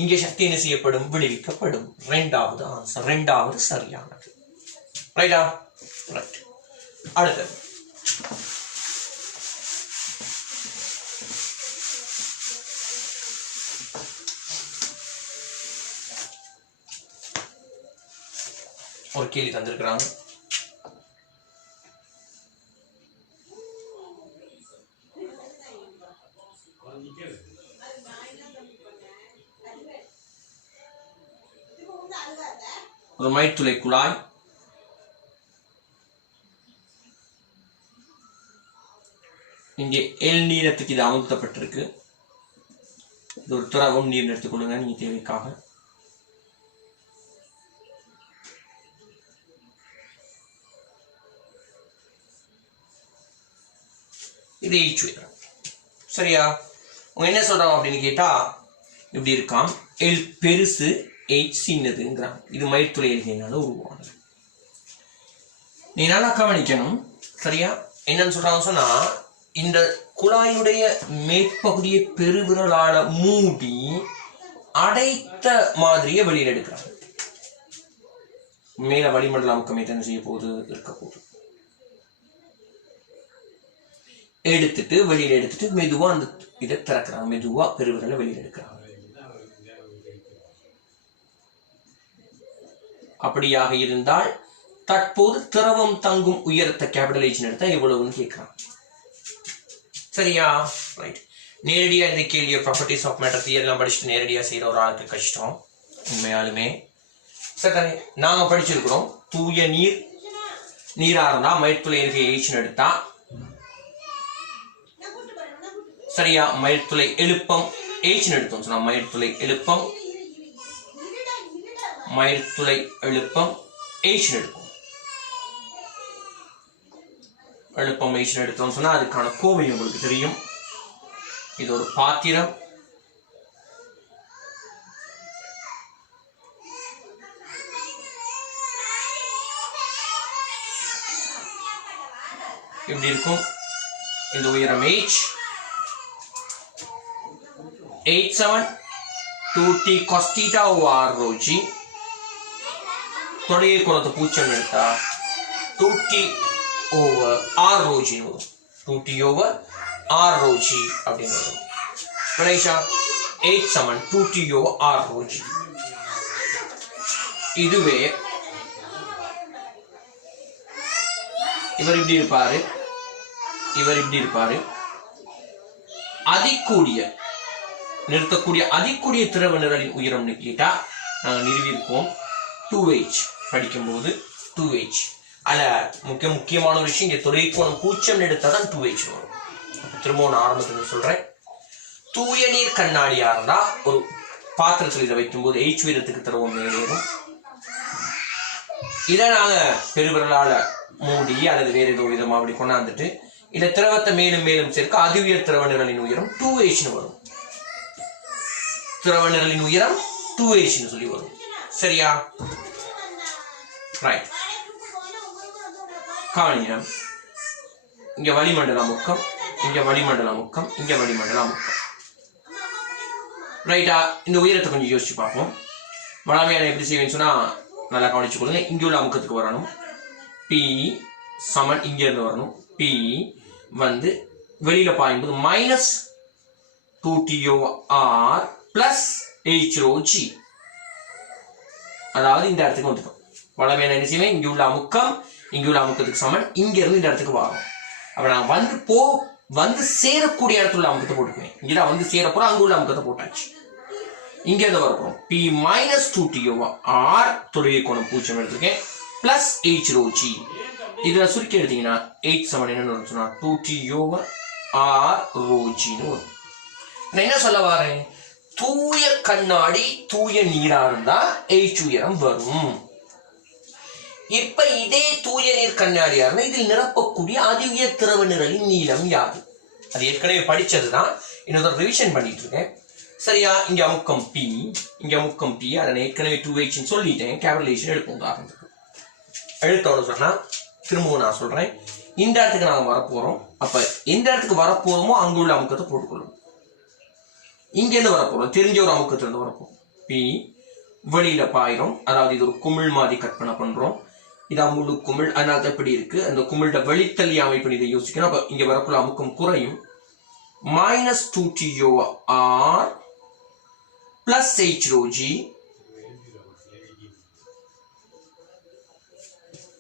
இங்கே சக்தி என்ன செய்யப்படும், விடுவிக்கப்படும். ரெண்டாவது ஆன்சர், ரெண்டாவது சரியானது. ரைட்டா, ரைட். அடுத்தது ஒரு கேள்வி தந்திருக்கிறாங்க. ஒரு மைத்துளை குழாய் இங்கே எல் நீரத்துக்கு இது அமுத்தப்பட்டிருக்கு. இது ஒரு திரவம், நீர் எடுத்துக்கொள்ளுங்க நீங்க தேவைக்காக. இது H உயரம். சரியா, அவங்க என்ன சொல்றாங்க அப்படின்னு கேட்டா, இப்படி இருக்காம். எல் பெருசு, H சின்னதுங்கிறாங்க. இது மயிர்துளை எழுதினால உருவானது. நீ நல்லா கவனிக்கணும். சரியா, என்னன்னு சொல்றாங்க சொன்னா, இந்த குழாயுடைய மேற்பகுதியை பெருவிரலால மூடி அடைத்த மாதிரியே வெளியில் எடுக்கிறாங்க. மேல வளிமண்டல அமுக்கம் என்ன செய்ய போகுது, இருக்க போகுது. எடுத்துட்டு வெளியில எடுத்துட்டு மெதுவா அந்த இதை திறக்கிறாங்க. மெதுவா பெருவிரல வெளியில எடுக்கிறாங்க. அப்படியாக இருந்தால் தற்போது திரவம் தங்கும் உயரத்தை கேபிட்டல் H எடுத்தா எவ்வளவுன்னு கேட்கிறாங்க. சரியா, ரைட். நேரடியா இந்த கேள்விய ப்ராப்பர்ட்டிஸ் ஆஃப் மேட்டர் தியரி எல்லாம் படிச்சுட்டு நேரடியா செய்யற ஒரு ஆளுக்கு கஷ்டம் உண்மையாலுமே. சரி, நாங்க படிச்சிருக்கிறோம். தூய நீரா இருந்தா மயிர்துளை H எடுத்தா, சரியா, மயிர்துளை எழுப்பம் H எடுத்தோம் சொன்னா, மயிர்துளை எழுப்பம் H எடுப்போம். எழுப்பம் H எடுத்தோம் சொன்னா அதுக்கான கோவை உங்களுக்கு தெரியும். இது ஒரு பாத்திரம். இப்படி இருக்கும். இந்த உயரம் H. 87 2t cos theta over r rho g. தொடையை குறைத்த பூச்சம் எடுத்தா 2t over r rho g வரும். 2t over r rho g அப்படின்னு வரும். Ganesha, 8 2t over r rho g. இதுவே இவர் இப்படி இருப்பாரு, இவர் இப்படி இருப்பாரு. அதிகூடிய நிறுத்தக்கூடிய அதிகூடிய திரவ நிரலின் உயரம்னு கேட்டா நாங்க நிறுவியிருக்கோம் 2h படிக்கும்போது 2h. அதுல முக்கியமான ஒரு விஷயம், இங்க தொலைக்கோணம் பூஜ்ஜியம் எடுத்தாதான் 2h வரும். திரும்ப நான் ஆரம்பத்துல சொல்றேன். தூய நீர் கண்ணாடியா இருந்தா ஒரு பாத்திரத்தில் இதை வைக்கும் போது h உயரத்துக்கு திரவம் மேலேறும். இதை நாங்க பெருவிரலால மூடி அல்லது வேற ஏதோ விதமா அப்படி கொண்டாந்துட்டு இந்த திரவத்தை மேலும் மேலும் சேர்க்க அதி உயர் திரவ நிரலின் உயரம் 2h வரும். திரவ நிரலின் உயரம் 2h சொல்லி வரும். சரியா? ரைட். கவனிங்க, இங்க வளிமண்டல முக்கம், இங்க வளிமண்டல முக்கம், இங்க வளிமண்டல முக்கம். ரைட்டா? இந்த உயரத்தை கொஞ்சம் யோசிச்சு பார்ப்போம். வளமையான எப்படி செய்வேன்னு சொன்னா நல்லா கவனிச்சு கொடுங்க. இங்க உள்ள அமுக்கத்துக்கு வரணும். P சமன் இங்க இருந்து வரணும். P வந்து வெளியில பாயும்போது -2TOR பிளஸ் HρG. அதாவது இந்த இடத்துக்கு வந்துட்டோம். வளமையான என்ன செய்வேன், இங்க உள்ள அமுக்கம் இங்க உள்ள அமுக்கத்துக்கு சமன், இங்க இருந்து இந்த இடத்துக்கு வரும். அப்ப நான் வந்து சேரக்கூடிய இடத்துல உள்ள அமுக்கத்தை போட்டுக்குவேன். இங்கதான் வந்து சேரப்போறோம், அங்க உள்ள அமுக்கத்தை போட்டாச்சு. இங்க இருந்து வரப்போம் P -2TOR தொலைவை கோணம் பூஜ்ஜியம் எடுத்துருக்கேன் பிளஸ் HρG. இதுல சுருக்கி எடுத்தீங்கன்னா h சமன் என்னன்னு சொன்னா 2TOR ρgன்னு வரும். நான் என்ன சொல்ல வரேன், தூய கண்ணாடி தூய நீரா இருந்தா h உயரம் வரும். இப்ப இதே தூய நீர் கண்ணாடியா இருந்தா இதில் நிரப்பக்கூடிய அதி உயர் திரவ நிரலின் நீளம் யாது? அது ஏற்கனவே படிச்சதுதான், இன்னொரு ரிவிஷன் பண்ணிட்டு இருக்கேன். சரியா? இங்க அமுக்கம் P, இங்க அமுக்கம் P, அதை ஏற்கனவே 2h சொல்லிட்டேன். கேவலேஷன் எடுக்கும் உதாரணத்துக்கு எடுத்தோன்னு சொன்னா திரும்பவும் நான் சொல்றேன். இந்த இடத்துக்கு நாங்க வரப்போறோம். அப்ப எந்த இடத்துக்கு வரப்போறோமோ அங்க உள்ள அமுக்கத்தை போட்டுக்கொள்ளும். இங்க இருந்து வரப்போறோம், தெரிஞ்ச ஒரு அமுக்கத்துல இருந்து வரப்போம். P வெளியில பாயிரும், அதாவது இது ஒரு குமிழ் மாதிரி கற்பனை பண்றோம். இதா முழு குமிழ், அதனால எப்படி இருக்கு அந்த குமிழ்ட வெளித்தள்ளி அமைப்பு இதை யோசிக்கணும். அப்ப இங்க வரக்குள்ள அமுக்கம் குறையும். -2TOR plus HρG.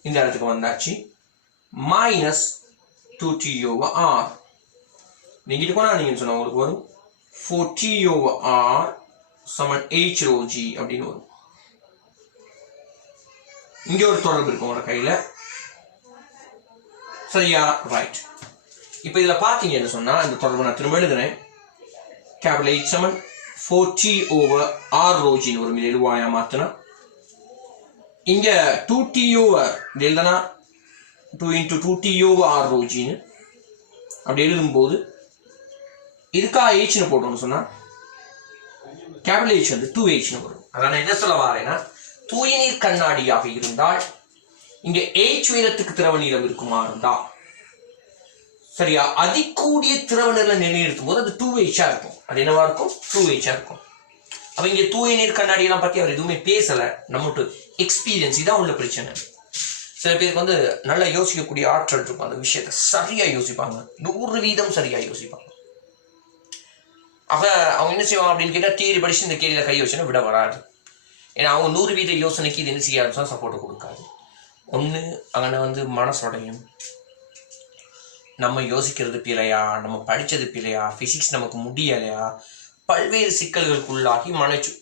இந்த இடத்துக்கு வந்தாச்சு. -2TOR நீங்க போனா நீங்க சொன்ன உங்களுக்கு வரும் 4TOR சமன் HρG அப்படின்னு வரும். இங்க ஒரு தொடர்பு இருக்கும் உங்க கையில. சரியா? ரைட். இப்ப இதுல பாத்தீங்கன்னு சொன்னா இந்த தொடர்பு நான் திரும்ப எழுதுறேன். கேபிட்டல் H சமன் 4T/R ρgன்னு ஒரு எழுவாயா மாத்தினா, இங்க 2TOR எழுதனா 2 × 2TOR ρgன்னு அப்படி எழுதும்போது இதுக்கா Hன்னு போட்டோம்னு சொன்னா கேபிட்டல் H வந்து 2Hன்னு வரும். அதான் என்ன சொல்ல வரேன்னா, தூய நீர் கண்ணாடியாக இருந்தால் இங்க H உயரத்துக்கு திரவ நீளம் இருக்குமா இருந்தா, சரியா, அதிகூடிய திரவ நிலை நிலைநிறுத்தும் போது அது 2H இருக்கும். அது என்னவா இருக்கும்? 2H இருக்கும். அப்ப இங்க தூய நீர் கண்ணாடி எல்லாம் பத்தி அவர் எதுவுமே பேசல. நம்மட்டு எக்ஸ்பீரியன்ஸ் இதான் உள்ள பிரச்சனை. சில பேருக்கு வந்து நல்லா யோசிக்கக்கூடிய ஆற்றல் இருக்கும், அந்த விஷயத்த சரியா யோசிப்பாங்க, 100% சரியா யோசிப்பாங்க. அப்ப அவங்க என்ன செய்வாங்க அப்படின்னு கேட்டா, தியரி படிச்சு இந்த கேள்வியில கை யோசனை விட வராது. ஏன்னா அவங்க 100% யோசனைக்கு இது என்ன செய்யாது, சப்போர்ட் கொடுக்காது. ஒண்ணு அங்கே வந்து மனசோடையும், நம்ம யோசிக்கிறது பிழையா, நம்ம படிச்சது பிழையா, பிசிக்ஸ் நமக்கு முடியலையா, பல்வேறு சிக்கல்களுக்குள்ளாகி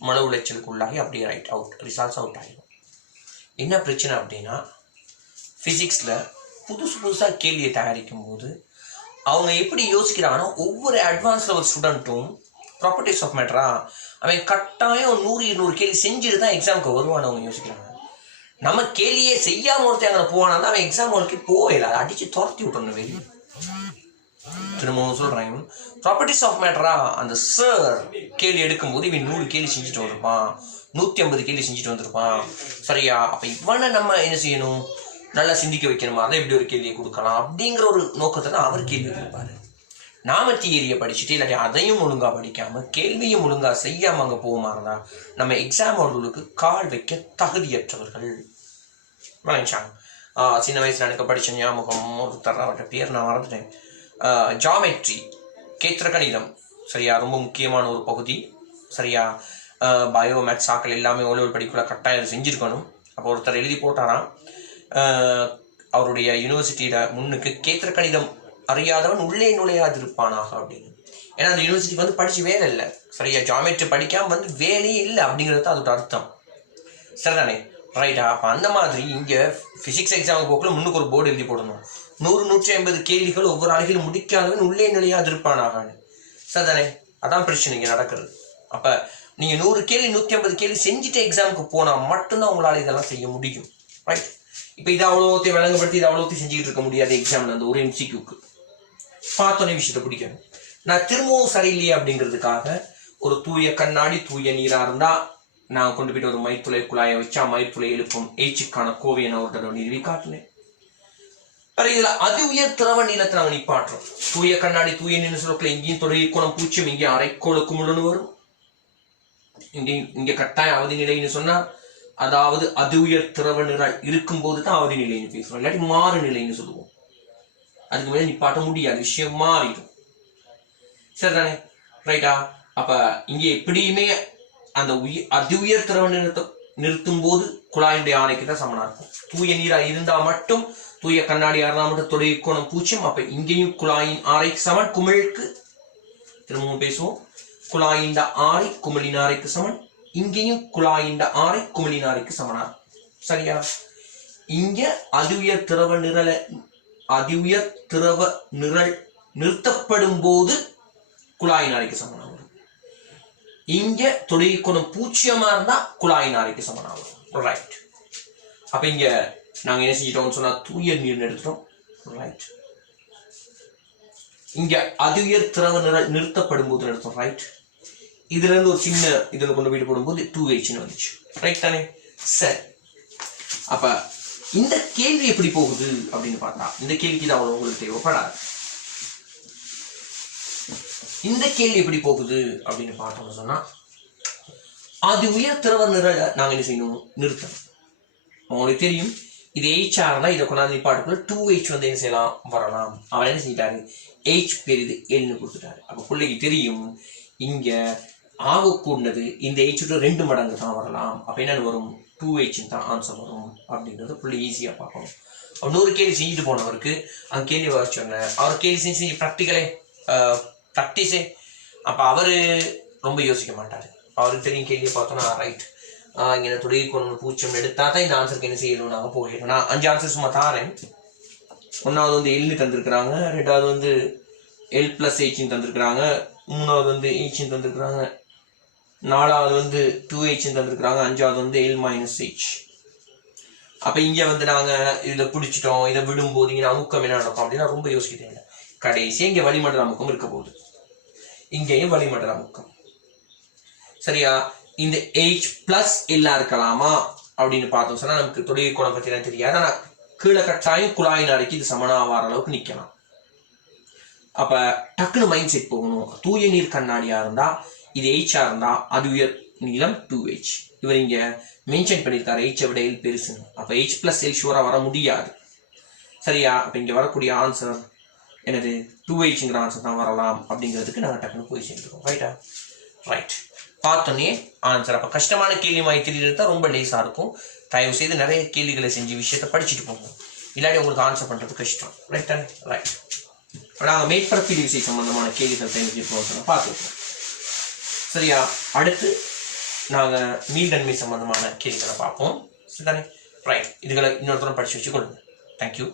மன உளைச்சலுக்குள்ளாகி அப்படியே ரிசல்ட்ஸ் அவுட் ஆகிடும். என்ன பிரச்சனை அப்படின்னா, பிசிக்ஸ்ல புதுசாக கேள்வியை தயாரிக்கும் போது அவங்க எப்படி யோசிக்கிறாங்கன்னா, ஒவ்வொரு அட்வான்ஸ் லெவல் ஸ்டூடெண்ட்டும் ப்ராப்பர்ட்டிஸ் ஆஃப் மேட்டரா அவன் கட்டாயம் 100-200 கேள்வி செஞ்சுட்டு தான் எக்ஸாமுக்கு வருவான்னு அவங்க யோசிக்கிறாங்க. நம்ம கேள்வியே செய்யாம ஒருத்தர் அங்கே போவானா அவன் எக்ஸாம் வாழ்க்கை போகல, அடிச்சு துரத்தி விட்டணும் வெளியே. திரும்பவும் சொல்றேன், ப்ராப்பர்ட்டிஸ் ஆஃப் மேட்டரா அந்த சார் கேள்வி எடுக்கும்போது இவன் 100 கேள்வி செஞ்சுட்டு வந்திருப்பான், 150 கேள்வி செஞ்சுட்டு வந்திருப்பான். சரியா? அப்ப இவனை நம்ம என்ன செய்யணும், நல்லா சிந்திக்க வைக்கணுமா, அதை எப்படி ஒரு கேள்வியை கொடுக்கலாம் அப்படிங்கிற ஒரு நோக்கத்தை தான் அவர் கேள்வி கொடுப்பாரு. நாம தியரியை படிச்சுட்டு இல்லாட்டி அதையும் ஒழுங்கா படிக்காம கேள்வியும் ஒழுங்கா செய்யாம அங்க போகுமா இருந்தா நம்ம எக்ஸாம் அவர்களுக்கு கால் வைக்க தகுதியற்றவர்கள். சின்ன வயசுல எனக்கு படிச்ச ஞாபகம் ஒருத்தர், அவர்கிட்ட பேர் நான் மறந்துட்டேன். ஜாமெட்ரி, கேத்திர கணிதம், சரியா, ரொம்ப முக்கியமான ஒரு பகுதி. சரியா? பயோ மேத்ஸ் ஆக்கள் எல்லாமே ஒவ்வொரு படிக்குள்ள கட்டாயம் செஞ்சிருக்கணும். அப்போ ஒருத்தர் எழுதி போட்டாராம், அவருடைய யூனிவர்சிட்டியில முன்னுக்கு கேத்திர கணிதம் அறியாதவன் உள்ளே நுழையாதிருப்பானாக அப்படின்னு. ஏன்னா அந்த யூனிவர்சிட்டிக்கு வந்து படிச்சு வேலை இல்லை, சரியா ஜாமெட்ரி படிக்காம வந்து வேலையே இல்லை அப்படிங்கிறது தான் அதோட அர்த்தம், சரிதானே? ரைட்டா? அப்போ அந்த மாதிரி இங்கே ஃபிசிக்ஸ் எக்ஸாமுக்கு போக்குள்ள முன்னுக்கு ஒரு போர்டு எழுதி போடணும், 100-150 கேள்விகள் ஒவ்வொரு அழகிலும் முடிக்காதவன் உள்ளே நுழையாதிருப்பானாக, சரிதானே? அதான் பிரச்சனை இங்கே நடக்கிறது. அப்போ நீங்கள் 100 கேள்வி 150 கேள்வி செஞ்சுட்டு எக்ஸாமுக்கு போனால் மட்டும்தான் உங்களால் இதெல்லாம் செய்ய முடியும், ரைட்? இப்போ இதை அவ்வளோத்தையும் விளங்கப்படுத்தி இதை அவ்வளோத்தையும் செஞ்சுக்கிட்டு இருக்க முடியாது எக்ஸாமில். அந்த ஒரு MCQக்கு பார்த்தோன்னே விஷயத்தை பிடிக்கணும். நான் திரும்பவும் சரியில்லையே அப்படிங்கிறதுக்காக ஒரு தூய கண்ணாடி தூய நீராக இருந்தால் நான் கொண்டு போயிட்டு ஒரு மயிர்த்துளை குழாயை வச்சா மயிர்த்துளை எழுப்பும் Hக்கான கோவையை நான் ஒரு தடவை நிறுவி காட்டினேன். இதுல அதி உயர் திரவ நீளத்தை நாங்கள் நிப்பாட்டுறோம். தூய கண்ணாடி தூய நீர் சொல்லக்குள்ள இங்கேயும் தொடங்கி கோணம் பூச்சியம், இங்கே அரைக்கோளுக்கு முழுன்னு வரும். இங்க கட்டாயம் அவதி நிலைன்னு சொன்னா அதாவது அதி உயர் திரவ நிரல் இருக்கும் போது தான் அவதி நிலைன்னு பேசுறோம், இல்லாட்டி மாறு நிலைன்னு சொல்லுவோம். அதுக்கு மேல நிப்பாட்ட முடியாது, விஷயம் மாறிடும், சரிதானே? ரைட்டா? அப்ப இங்க எப்படியுமே அந்த அதி உயர் திரவ நிறுத்த நிறுத்தும் போது குழாயினுடைய ஆணைக்கு தான் சமனா இருக்கும். தூய நீரா இருந்தா மட்டும், தூய கண்ணாடியா இருந்தா மட்டும் தொடை கோணம் பூச்சியம். அப்ப இங்கேயும் குழாயின் ஆரைக்கு சமன், குமிழுக்கு திரும்பவும் பேசுவோம், குழாயின் ஆரை குமிழின் ஆரைக்கு சமன். இங்கேயும் குழாயின் ஆரை குமிழின் ஆரைக்கு சமனா, சரியா? இங்க அதி உயர் திரவ நிரல் நிறுத்தப்படும் போது குழாயின் ஆரைக்கு சமனா வரும். இங்க தொடை கோணம் பூச்சியமா இருந்தா குழாயின் ஆரைக்கு சமனா வரும், ரைட்? அப்ப இங்க நாங்க என்ன செஞ்சிட்டோம்னு சொன்னா தூய நீர் எடுத்துட்டோம், ரைட்? இங்க அதி உயர் திரவ நிரல் நிறுத்தப்படும் போது எடுத்தோம், ரைட்? இதுல இருந்து ஒரு சின்ன இதுல கொண்டு போயிட்டு போடும்போது 2Hன்னு வந்துச்சு, ரைட் தானே? சரி, அப்ப இந்த கேள்வி எப்படி போகுது அப்படின்னு பார்த்தா இந்த கேள்விக்கு தான் அவ்வளவு உங்களுக்கு தேவைப்படாது. இந்த கேள்வி எப்படி போகுது அப்படின்னு பார்த்தோம்னு சொன்னா அது உயர் திரவ நிரலை நாங்க என்ன செய்யணும், நிறுத்தணும். உங்களுக்கு தெரியும் இது HR தான், இதை கொண்டாந்து நிப்பாட்டுக்குள்ள 2H வந்து என்ன செய்யலாம், வரலாம். அவன் என்ன செஞ்சிட்டாரு, H பெரிது Lன்னு கொடுத்துட்டாரு. அப்ப பிள்ளைக்கு தெரியும் இங்க ஆகக்கூடது இந்த H 2 மடங்கு தான் வரலாம். அப்ப என்னன்னு வரும், 2H தான் ஆன்சர் வரும் அப்படின்றத பிள்ளை ஈஸியா பார்க்கணும். அவர் 100 கேள்வி செஞ்சுட்டு போனவருக்கு அந்த கேள்வி வச்சோங்க, அவர் கேள்வி செஞ்சு ப்ராக்டிக்கலே ப்ராக்டிஸே. அப்ப அவரு ரொம்ப யோசிக்க மாட்டாரு, அவருக்கு தெரியும் கேள்வியை பார்த்தோன்னா ரைட் இங்கே துடை கொண்டு பூச்சம் எடுத்தா தான் இந்த ஆன்சருக்கு என்ன செய்யணும், நாங்கள் போயிடணும். நான் 5 ஆன்சர் சும்மா தாரேன். ஒன்றாவது வந்து Lன்னு தந்திருக்கிறாங்க, ரெண்டாவது வந்து L+Hன்னு தந்திருக்கிறாங்க, மூணாவது வந்து Hன்னு தந்திருக்கிறாங்க, நாலாவது வந்து 2Hன்னு தந்திருக்கிறாங்க, அஞ்சாவது வந்து L-H. அப்ப இங்க வந்து நாங்க இதை பிடிச்சிட்டோம், இதை விடும்போது இங்க அமுக்கம் என்ன நடக்கும் அப்படின்னா ரொம்ப யோசிக்கிட்டேன். கடைசி இங்க வளிமண்டல அமுக்கம் இருக்க போகுது, இங்கேயும் வளிமண்டல அமுக்கம், சரியா? இந்த H+L இருக்கலாமா அப்படின்னு பார்த்தோம் சொன்னா நமக்கு தொழில் கோணம் பத்தி என்ன தெரியாது. ஆனா கீழே கட்டாயம் குழாயின் அறைக்கு இது சமனாவார அளவுக்கு நிக்கலாம். அப்ப டக்குன்னு மைண்ட் செட் போகணும். தூய நீர் கண்ணாடியா இருந்தா இது H-ஆ இருந்தா அது உயர் நீளம் 2H. இவர் இங்க மென்ஷன் பண்ணியிருக்காரு H விட L பெருசுன்னு. அப்ப H+L ஷுவரா வர முடியாது, சரியா? அப்ப இங்க வரக்கூடிய ஆன்சர் என்னது, 2Hங்கிற ஆன்சர் தான் வரலாம் அப்படிங்கிறதுக்கு நாங்கள் டக்குன்னு போய் சேர்ந்துருக்கோம், ரைட்டா? ரைட், பார்த்தோன்னே ஆன்சர். அப்போ கஷ்டமான கேள்வி மாதிரி தெரியறது ரொம்ப லேஸாக இருக்கும். தயவு செய்து நிறைய கேள்விகளை செஞ்சு விஷயத்தை படிச்சுட்டு போங்க, இல்லாட்டி உங்களுக்கு ஆன்சர் பண்ணுறது கஷ்டம், ரைட்டா? ரைட், நாங்கள் மேற்பரப்பீடு விசை சம்பந்தமான கேள்விகள் தெரிஞ்சுக்கணும் பார்த்துருக்கோம், சரியா? அடுத்து நாங்கள் மீள்தன்மை சம்பந்தமான கேள்விகளை பார்ப்போம், சரிதானே? ரைட், இதுகளை இன்னொருத்தரம் படித்து வச்சுக்கொள்ளுங்க. தேங்க்யூ.